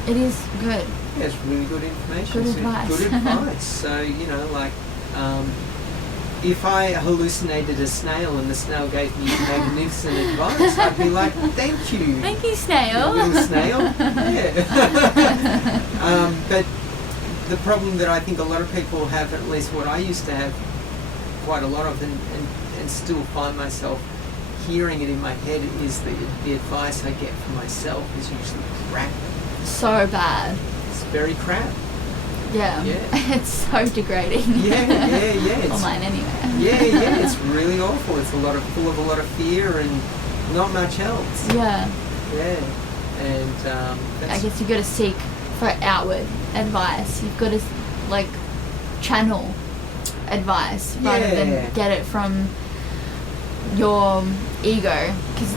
It is good. Yeah, it's really good information. Good advice. Good advice. So, if I hallucinated a snail and the snail gave me magnificent advice, I'd be like, thank you. Thank you, snail. Little snail. Yeah. But the problem that I think a lot of people have, at least what I used to have quite a lot of, and still find myself hearing it in my head, is the advice I get from myself is usually crap. So bad. It's very crap. Yeah. It's so degrading. Yeah. It's, online anyway. Yeah. It's really awful. It's full of a lot of fear and not much else. Yeah. Yeah. And I guess you've got to seek for outward advice. You've got to like channel advice rather than get it from your ego, because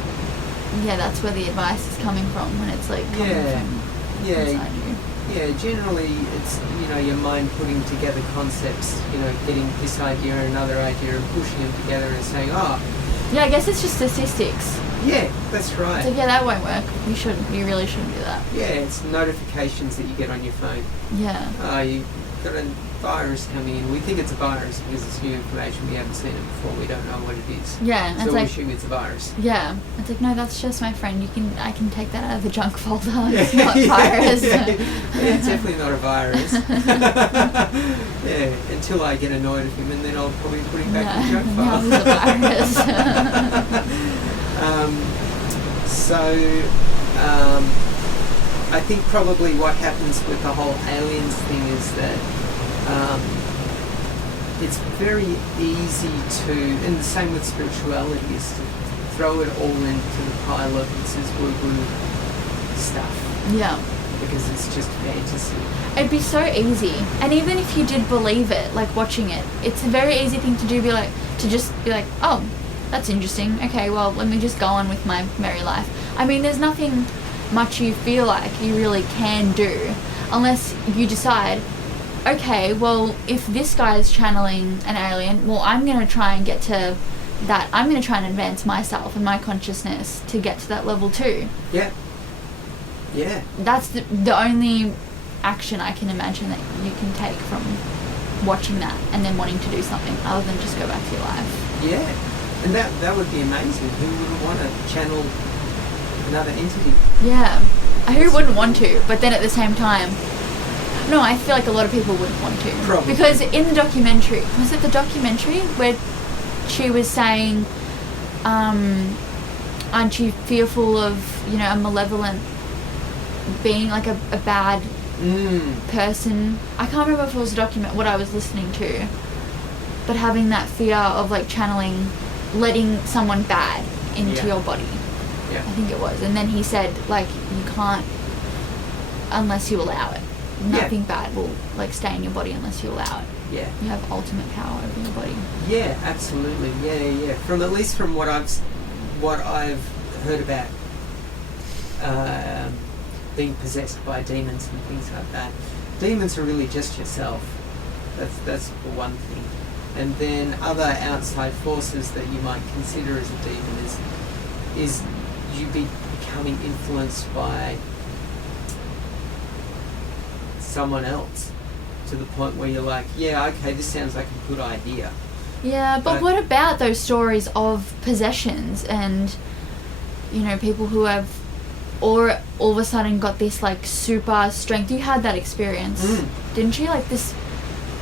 that's where the advice is coming from, when it's like coming from inside you. Yeah, generally it's, your mind putting together concepts, getting this idea and another idea and pushing them together and saying, yeah, I guess it's just statistics. Yeah, that's right. So that won't work. You really shouldn't do that. Yeah, it's notifications that you get on your phone. Yeah. You got a virus coming in. We think it's a virus because it's new information. We haven't seen it before. We don't know what it is. Yeah, so we assume it's a virus. Yeah, it's like, no, that's just my friend. I can take that out of the junk folder. It's not a virus. It's definitely not a virus. Until I get annoyed at him, and then I'll probably put him back in the junk file. Now it's a virus. I think probably what happens with the whole aliens thing is that it's very easy to, and the same with spirituality, is to throw it all into the pile of this is woo-woo stuff. Yeah. Because it's just fantasy. It'd be so easy. And even if you did believe it, like watching it, it's a very easy thing to do, to just be like, oh, that's interesting. Okay, well, let me just go on with my merry life. I mean, there's nothing much you feel like you really can do unless you decide, okay, well, if this guy is channeling an alien, well, I'm going to try and get to that. I'm going to try and advance myself and my consciousness to get to that level too. Yeah. Yeah. That's the only action I can imagine that you can take from watching that and then wanting to do something other than just go back to your life. Yeah. And that would be amazing. Who wouldn't want to channel another entity? Yeah. Who wouldn't want to? But then at the same time, no, I feel like a lot of people wouldn't want to. Probably. Because in the documentary, was it the documentary where she was saying, aren't you fearful of, a malevolent being, like a bad person? I can't remember if it was a document, what I was listening to, but having that fear of like channeling, letting someone bad into your body. Yeah. I think it was. And then he said, like, you can't unless you allow it. Nothing bad will like stay in your body unless you allow it. Yeah. You have ultimate power over your body. Yeah, absolutely. Yeah. At least from what I've heard about being possessed by demons and things like that. Demons are really just yourself. That's the one thing. And then other outside forces that you might consider as a demon is you becoming influenced by someone else to the point where you're like, yeah, okay, this sounds like a good idea. Yeah, but what about those stories of possessions and, people who have all of a sudden got this like super strength? You had that experience, didn't you? Like this,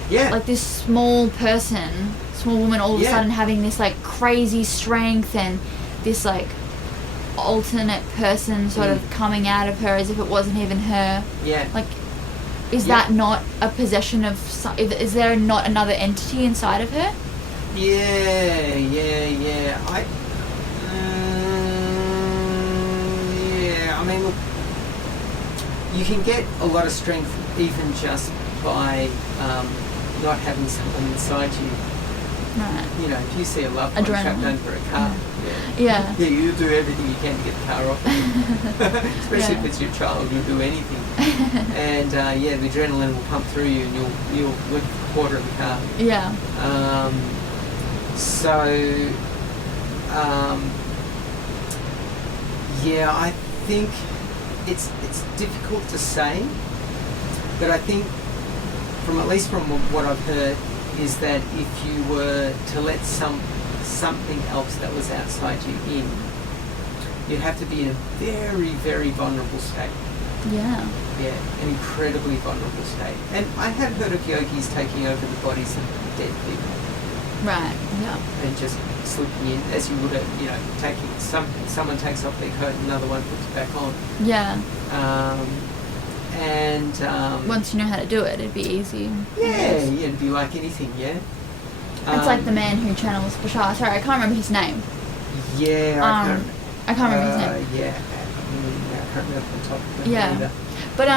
like this small woman all of a sudden having this like crazy strength and this like alternate person sort of coming out of her as if it wasn't even her. Yeah. Like, is that not a possession of... Is there not another entity inside of her? Yeah. I mean, look, you can get a lot of strength even just by not having someone inside you. Right. If you see a loved one trapped under a car, Yeah, you'll do everything you can to get the car off them. Especially if it's your child, you'll do anything. And the adrenaline will pump through you, and you'll live a quarter of the car. Yeah. I think it's difficult to say, but I think at least from what I've heard, is that if you were to let something else that was outside you in, you'd have to be in a very, very vulnerable state. Yeah. Yeah, an incredibly vulnerable state. And I have heard of yogis taking over the bodies of dead people. Right, yeah. And just slipping in, as you would, taking someone takes off their coat and another one puts it back on. Yeah. Once you know how to do it, it'd be easy. Yeah, it'd be like anything, yeah. It's like the man who channels Bashar. Sorry, I can't remember his name. Yeah, I can't remember his name. Yeah. I can't remember the top of it Yeah. either. But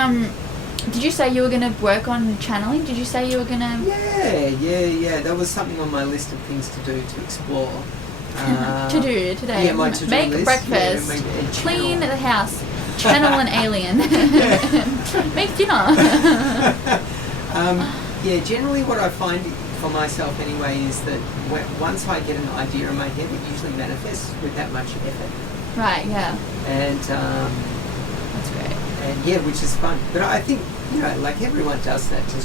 did you say you were going to work on channeling? Did you say you were going to... Yeah. That was something on my list of things to do, to explore. to do today. Yeah, my to-do Make list. breakfast. Yeah, Clean the house. Channel an alien. Make dinner. Generally what I find for myself anyway is that once I get an idea in my head, it usually manifests with that much effort. Right, yeah. And that's great. And yeah, which is fun. But I think, like everyone does that to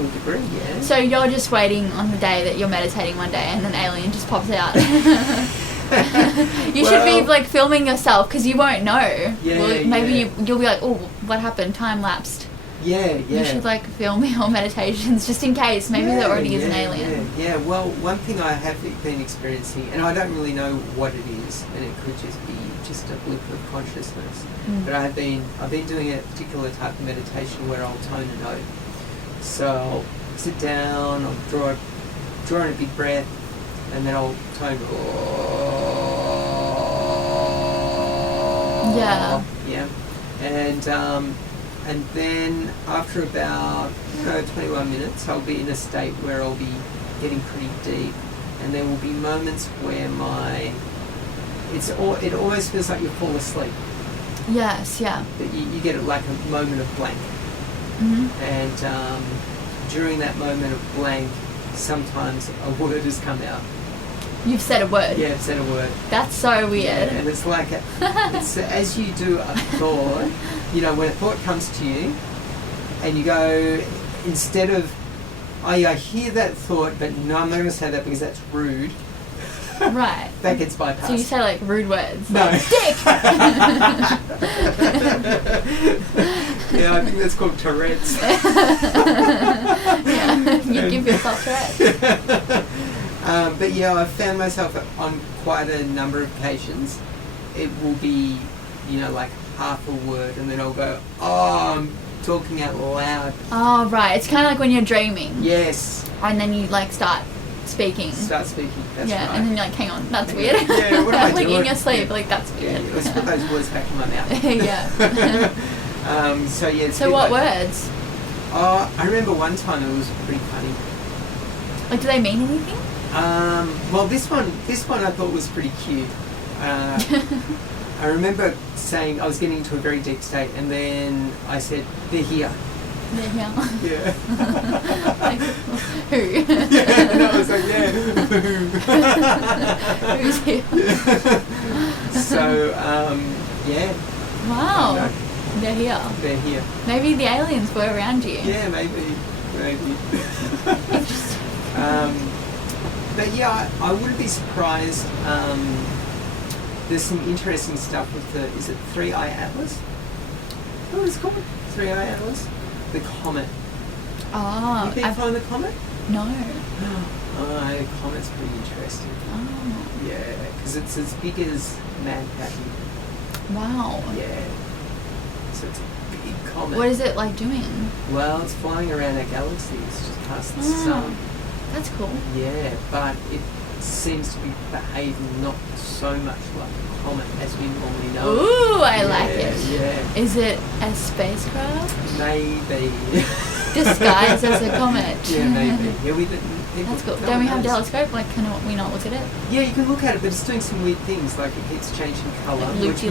a degree, yeah. So you're just waiting on the day that you're meditating one day and an alien just pops out. You should be like filming yourself because you won't know. Maybe you'll be like, oh, what happened? Time lapsed. Yeah. You should like film your meditations just in case. Maybe there already is an alien. Yeah. Well, one thing I have been experiencing, and I don't really know what it is, and it could just be just a blip of consciousness. But I've been doing a particular type of meditation where I'll tone a note. So I'll sit down, I'll draw in a big breath, and then I'll tone. Yeah. And then after about 21 minutes, I'll be in a state where I'll be getting pretty deep, and there will be moments where it always feels like you fall asleep. Yes, yeah. But you get like a moment of blank. And during that moment of blank, sometimes a word has come out. You've said a word. Yeah, I've said a word. That's so weird. Yeah, and it's like, it's as you do a thought, when a thought comes to you, and you go, instead of, I hear that thought, but no, I'm not going to say that because that's rude. Right. That gets bypassed. So you say like rude words. No. Like, dick! Yeah, I think that's called Tourette's. Yeah, you give yourself Tourette's. But yeah, I've found myself on quite a number of occasions, it will be, like half a word, and then I'll go, I'm talking out loud. Oh, right. It's kind of like when you're dreaming. Yes. And then you like start speaking. That's right. And then you're like, hang on, that's weird. Yeah, what am I like doing? in your sleep, like that's weird. Yeah, let's put those words back in my mouth. Yeah. So what words? I remember one time it was pretty funny. Like, do they mean anything? Well, this one I thought was pretty cute. I remember saying I was getting into a very deep state, and then I said, "They're here." They're here. Yeah. Like, who? Yeah, and I was like, yeah, who? Who's here? Yeah. So, yeah. Wow. They're here. They're here. Maybe the aliens were around you. Yeah, maybe. Interesting. But yeah, I wouldn't be surprised. There's some interesting stuff with is it 3-Eye Atlas? What is it called? 3-Eye Atlas? The comet. Oh. Have you been following the comet? No. The comet's pretty interesting. Oh. Yeah, because it's as big as Manhattan. Wow. Yeah. So it's a big comet. What is it like doing? Well, it's flying around our galaxy. It's just past the sun. That's cool. Yeah, but it seems to be behaving not so much like a comet as we normally know. Ooh, I like it. Yeah. Is it a spacecraft? Maybe. Disguised as a comet. Yeah, maybe. Yeah, we didn't. That's cool. Don't we have a telescope? Like, can we not look at it? Yeah, you can look at it, but it's doing some weird things. Like it keeps changing colour, Like which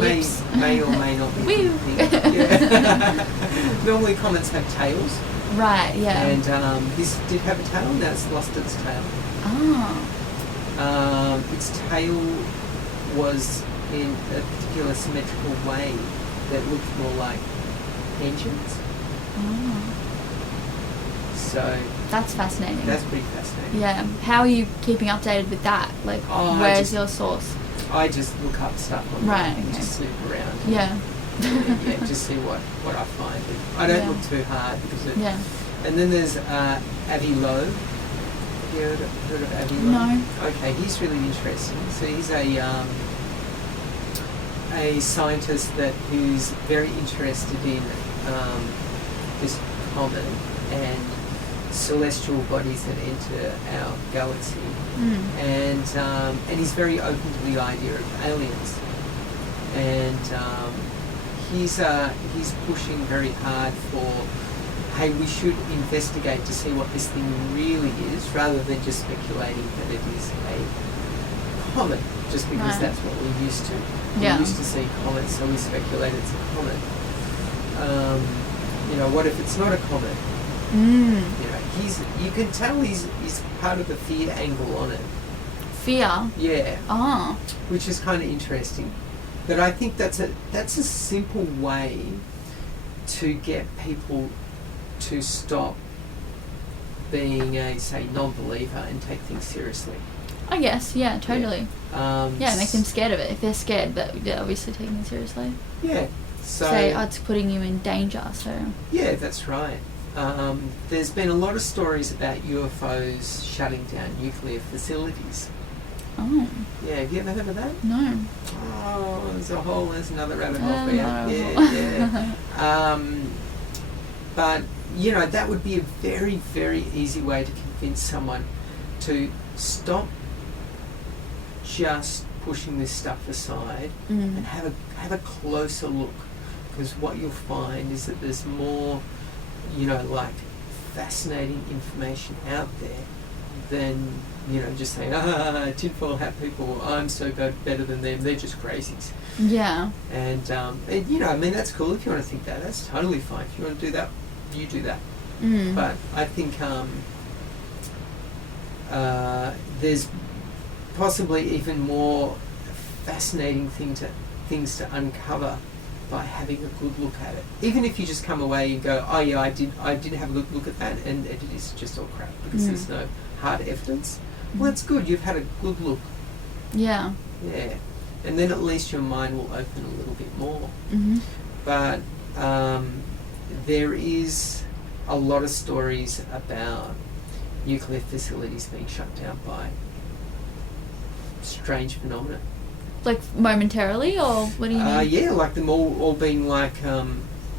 may or may not be. Woo! Yeah. Normally comets have tails. Right. Yeah. And this did have a tail. Now it's lost its tail. Oh. Its tail was in a particular symmetrical way that looked more like engines. Oh. So that's fascinating. That's pretty fascinating. Yeah. How are you keeping updated with that? Like, where's your source? I just look up stuff online. Right. And okay. just snoop around. Yeah. Yeah, just see what I find. I don't look too hard because it. Yeah. And then there's Avi Loeb. Have you heard of Avi Loeb? No. Okay, he's really interesting. So he's a scientist who's very interested in this comet and celestial bodies that enter our galaxy, and he's very open to the idea of aliens, and he's pushing very hard for, hey, we should investigate to see what this thing really is, rather than just speculating that it is a comet, just because that's what we're used to. Yeah. We're used to seeing comets, so we speculate it's a comet. What if it's not a comet? You can tell he's part of the fear angle on it. Fear? Yeah. Oh. Which is kind of interesting. But I think that's a simple way to get people to stop being a, say, non-believer and take things seriously. I guess, yeah, totally. Yeah, make them scared of it. If they're scared, that they're obviously taking it seriously. Yeah. So say, it's putting you in danger, so... Yeah, that's right. There's been a lot of stories about UFOs shutting down nuclear facilities. Oh. Yeah, have you ever heard of that? No. Oh, there's another rabbit hole for you. Yeah. But, that would be a very, very easy way to convince someone to stop just pushing this stuff aside and have a closer look. Because what you'll find is that there's more, fascinating information out there than, just saying, tinfoil hat people, I'm so better than them, they're just crazies. Yeah. And that's cool if you want to think that. That's totally fine. If you want to do that, you do that. But I think there's possibly even more fascinating things to uncover by having a good look at it. Even if you just come away and go, oh yeah, I did have a good look at that, and it is just all crap because there's no hard evidence. Well, that's good. You've had a good look. Yeah. Yeah. And then at least your mind will open a little bit more. But there is a lot of stories about nuclear facilities being shut down by strange phenomena. Like momentarily, or what do you mean? Yeah, like them all being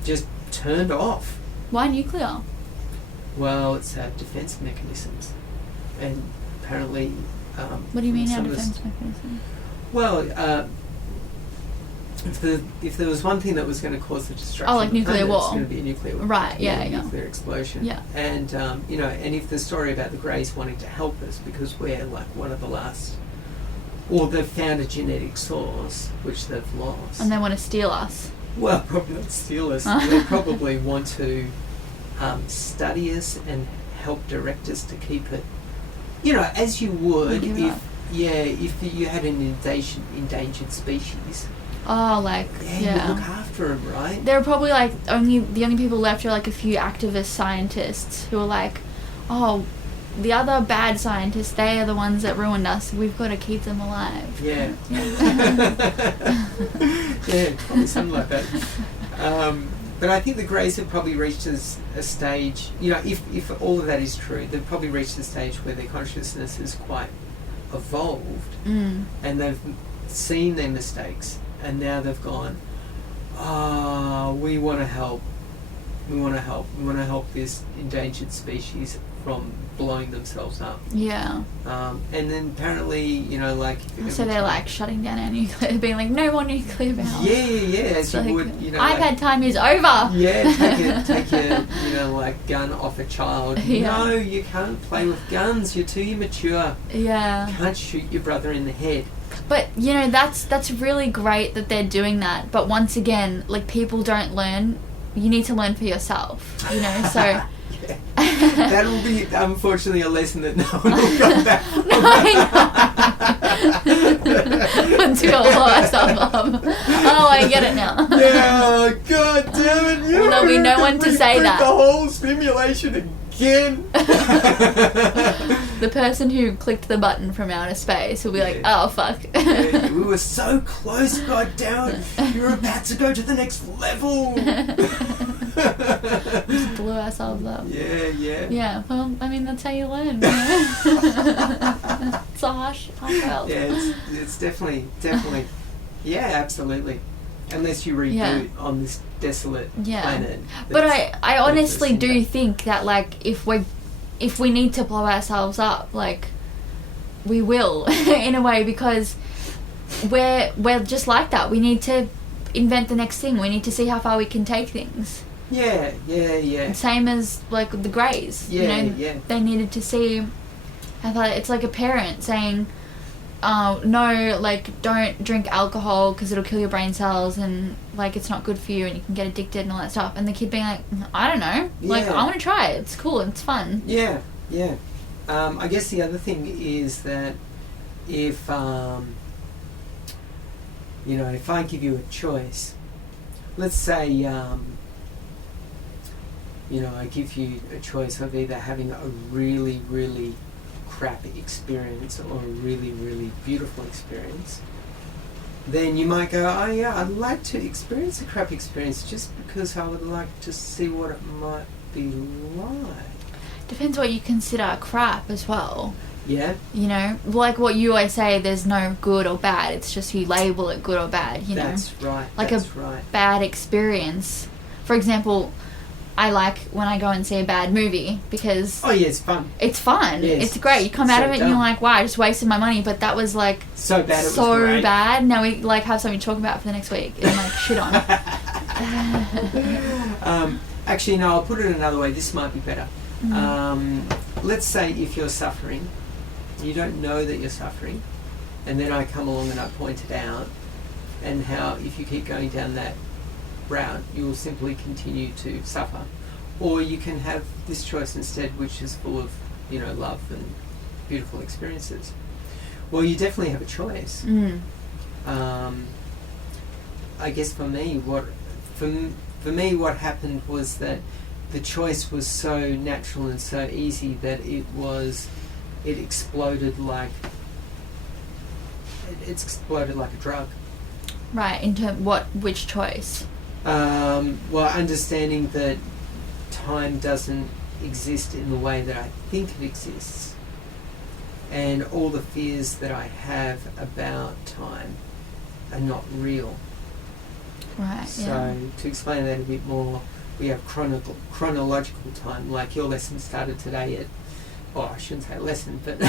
just turned off. Why nuclear? Well, it's defense mechanisms, and apparently. What do you mean, our defense mechanism? Well, if there was one thing that was going to cause the destruction, like nuclear war, it's going to be a nuclear war. Right? Yeah, nuclear explosion. Yeah. And and if the story about the Greys wanting to help us because we're like one of the last. Or they've found a genetic source, which they've lost. And they want to steal us. Well, probably not steal us. They probably want to study us and help direct us to keep it, as you would if you had an endangered species. Oh, you look after them, right? There are probably the only people left are a few activist scientists who are like, oh, the other bad scientists, they are the ones that ruined us. We've got to keep them alive. Yeah. Yeah, probably something like that. But I think the Greys have probably reached a stage, if all of that is true, they've probably reached a stage where their consciousness is quite evolved and they've seen their mistakes and now they've gone, we want to help. We want to help this endangered species from blowing themselves up. Yeah. And then apparently, so they're shutting down our nuclear, being like, no more nuclear power. Yeah. As you would, iPad time is over. Yeah, take your gun off a child. Yeah. No, you can't play with guns. You're too immature. Yeah. You can't shoot your brother in the head. But that's really great that they're doing that. But once again, people don't learn. You need to learn for yourself. So. That'll be, unfortunately, a lesson that no one will come back from. Once we all blow ourselves up. Oh, I get it now. Yeah, God damn it. There'll be no one to say that. The whole simulation again. The person who clicked the button from outer space will be like, oh, fuck. Yeah, we were so close, God damn it. You're about to go to the next level. Just blew ourselves up. Yeah. Yeah, well, that's how you learn. It's a harsh world. Yeah, it's definitely. Yeah, absolutely. Unless you reboot on this desolate planet. But I honestly do think that if we need to blow ourselves up, we will in a way, because we're just like that. We need to invent the next thing. We need to see how far we can take things. Yeah. Same as like the Greys. They needed to see. I thought it's like a parent saying, no, like, don't drink alcohol because it'll kill your brain cells and, like, it's not good for you and you can get addicted and all that stuff. And the kid being like, I don't know. Like, I want to try it. It's cool. It's fun. Yeah. I guess the other thing is that if, if I give you a choice, let's say, I give you a choice of either having a really, really crap experience or a really, really beautiful experience, then you might go, oh yeah, I'd like to experience a crap experience just because I would like to see what it might be like. Depends what you consider crap as well. Yeah. Like what you always say, there's no good or bad, it's just you label it good or bad, That's right. Like that's a right. bad experience. For example, I like when I go and see a bad movie because... Oh yeah, it's fun. It's fun. Yes. It's great. You come out of it and you're like, wow, I just wasted my money, but that was like... So bad it was so great. bad. Now we like have something to talk about for the next week and like shit on. Actually, no, I'll put it another way. This might be better. Let's say if you're suffering, you don't know that you're suffering, and then I come along and I point it out, and how if you keep going down that route, you will simply continue to suffer. Or you can have this choice instead, which is full of, love and beautiful experiences. Well, you definitely have a choice. I guess for me, what happened was that the choice was so natural and so easy that it exploded like a drug. Right. Which choice? Well, understanding that time doesn't exist in the way that I think it exists, and all the fears that I have about time are not real. Right. So to explain that a bit more, we have chronological time. Like your lesson started today at, I shouldn't say lesson, but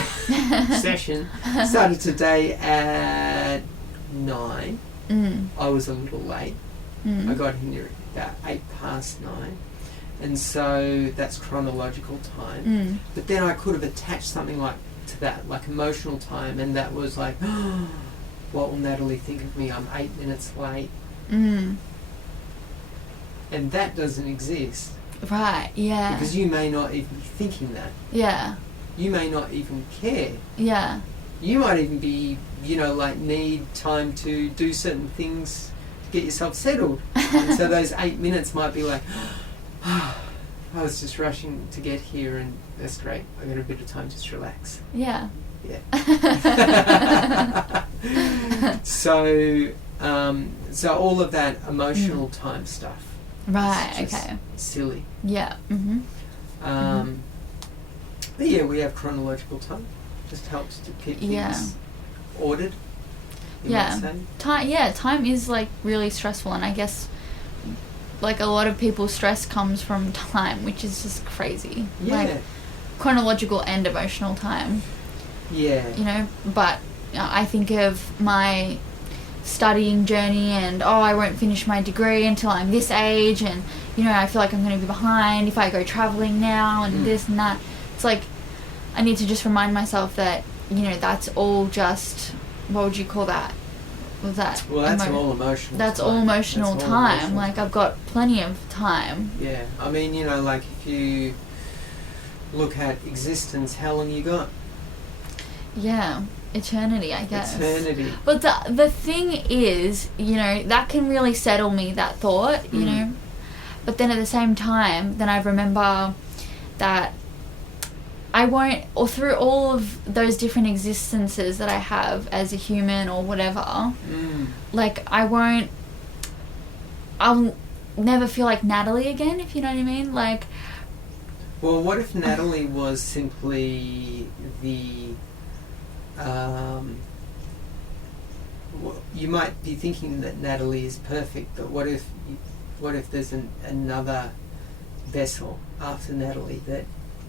session started today at 9. I was a little late. I got here about 9:08, and so that's chronological time. But then I could have attached something like to that, like emotional time, and that was like, what will Natalie think of me? I'm 8 minutes late. And that doesn't exist. Right, yeah. Because you may not even be thinking that. Yeah. You may not even care. Yeah. You might even be, need time to do certain things to get yourself settled. And so those 8 minutes might be like, I was just rushing to get here and that's great. I got a bit of time to just relax. Yeah. Yeah. So all of that emotional time stuff. Right, is just okay. silly. Yeah. But yeah, we have chronological time. Just helps to keep things ordered. Time is like really stressful, and I guess like a lot of people's stress comes from time, which is just crazy. Yeah. Like chronological and emotional time. Yeah. But I think of my studying journey and I won't finish my degree until I'm this age, and I feel like I'm going to be behind if I go traveling now and this and that. It's like I need to just remind myself that that's all just, what would you call that? Was that? Well, that's all emotional. That's time. all emotional that's all time. Emotional. Like I've got plenty of time. Yeah, I mean, like if you look at existence, how long you got? Yeah. Eternity, I guess. Eternity. But the thing is, that can really settle me, that thought, But then at the same time, then I remember that I won't, or through all of those different existences that I have as a human or whatever, like I'll never feel like Natalie again, if you know what I mean? Like... Well, what if Natalie was simply the... you might be thinking that Natalie is perfect, but what if there's another vessel after Natalie that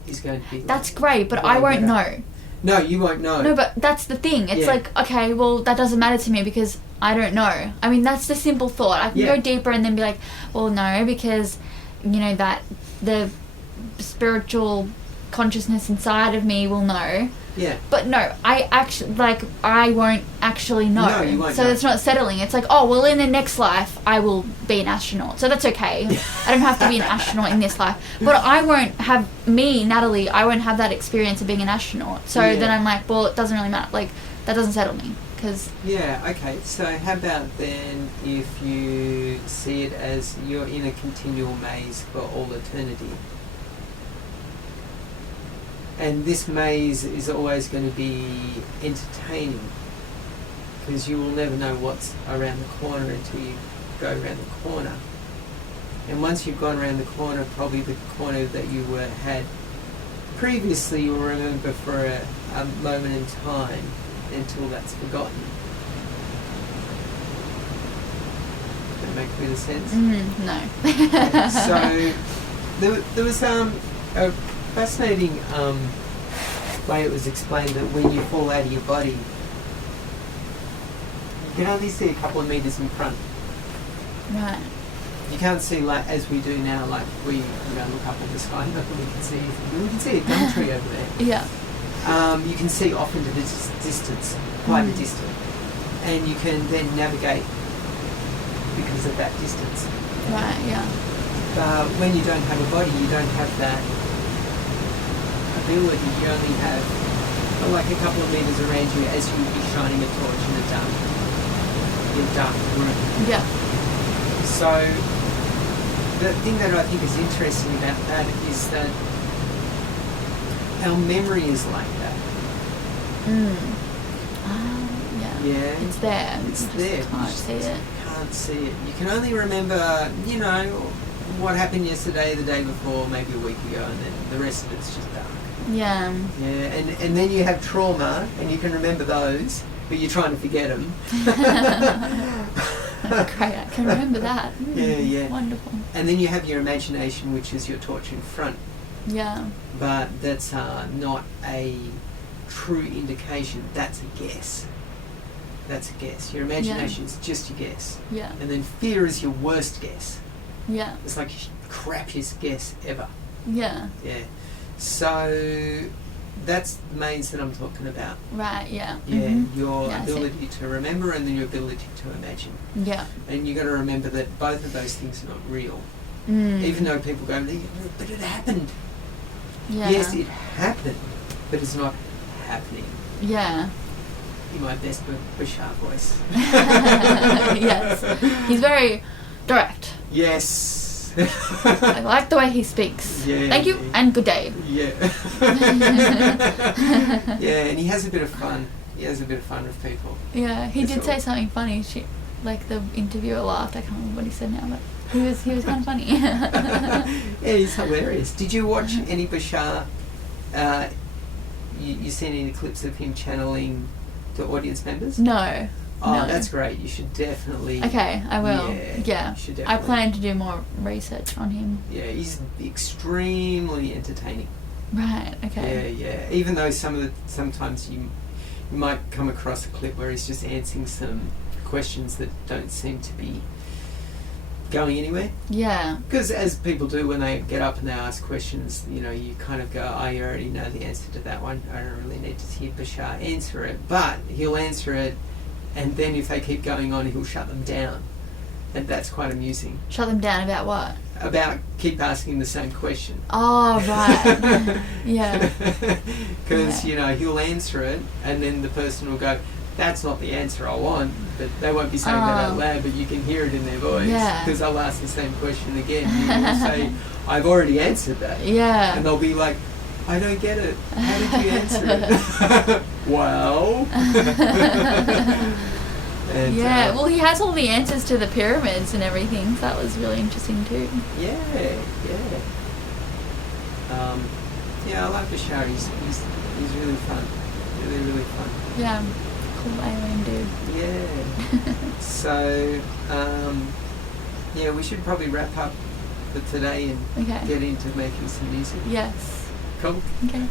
is going to be... That's great, but I won't know. No, you won't know. No, but that's the thing. It's Yeah. like, okay, well, that doesn't matter to me because I don't know. I mean, that's the simple thought. I can Yeah. go deeper and then be like, well, no, because, you know, that the spiritual consciousness inside of me will know. Yeah. But no, I won't actually know. No, you won't so know. it's not settling. It's like, oh, well, in the next life, I will be an astronaut. So that's okay. I don't have to be an astronaut in this life. But I won't have, Natalie, I won't have that experience of being an astronaut. So Yeah. then I'm like, well, it doesn't really matter. Like, that doesn't settle me. Because... Yeah, okay. So how about then if you see it as you're in a continual maze for all eternity? And this maze is always going to be entertaining because you will never know what's around the corner until you go around the corner. And once you've gone around the corner, probably the corner that you had previously, you'll remember for a moment in time until that's forgotten. Does that make a bit of sense? no. So there was a fascinating way it was explained that when you fall out of your body, you can only see a couple of meters in front. Right. You can't see like as we do now, like we look up at the sky, not that we can see anything. We can see a gum tree over there. Yeah. You can see off into the distance, quite a distance, and you can then navigate because of that distance. Right, yeah. When you don't have a body, you don't have that ability. You only have like a couple of meters around you as you would be shining a torch in a dark room. Yeah. So the thing that I think is interesting about that is that our memory is like that. Yeah. Yeah. It's there. It's You just there. Can't see it. Can't see it. You can only remember, what happened yesterday, the day before, maybe a week ago, and then the rest of it's just dark. Yeah. Yeah, and then you have trauma, and you can remember those, but you're trying to forget them. Great, I can remember that. Yeah. Wonderful. And then you have your imagination, which is your torch in front. Yeah. But that's not a true indication. That's a guess. That's a guess. Your imagination is just your guess. Yeah. And then fear is your worst guess. Yeah. It's like your crappiest guess ever. Yeah. Yeah. So that's the maze that I'm talking about. Right, yeah. Yeah, your Yeah, I see. ability to remember and then your ability to imagine. Yeah. And you got to remember that both of those things are not real. Mm. Even though people go, but it happened. Yeah. Yes, it happened, but it's not happening. Yeah. In my best Bashar voice. Yes. He's very direct. Yes. I like the way he speaks. Yeah. Thank you and good day. Yeah. Yeah, and he has a bit of fun. He has a bit of fun with people. Yeah, he That's did all. say something funny. Like the interviewer laughed. I can't remember what he said now, but he was kind of funny. Yeah, he's hilarious. Did you watch any Bashar? You seen any clips of him channeling to audience members? No. Oh, No. that's great. You should definitely. Okay, I will. Yeah. You should I definitely. plan to do more research on him. Yeah, he's extremely entertaining. Right. Okay. Yeah. Even though sometimes you might come across a clip where he's just answering some questions that don't seem to be going anywhere. Yeah. Because as people do when they get up and they ask questions, you kind of go, oh, you already know the answer to that one. I don't really need to hear Bashar answer it. But he'll answer it, and then if they keep going on, he'll shut them down. And that's quite amusing. Shut them down about what? About keep asking the same question. Oh, right. Yeah. Because, Yeah. he'll answer it, and then the person will go, that's not the answer I want, but they won't be saying that out loud, but you can hear it in their voice. Yeah. Because they'll ask the same question again. You will say, I've already answered that. Yeah. And they'll be like, I don't get it. How did you answer it? Well. And, Yeah, well, he has all the answers to the pyramids and everything, so that was really interesting too. Yeah. Yeah, I like Bashar. He's really fun. Really fun. Yeah, cool alien dude. Yeah. So, yeah, we should probably wrap up for today and Okay. get into making some music. Yes. Cool. Okay.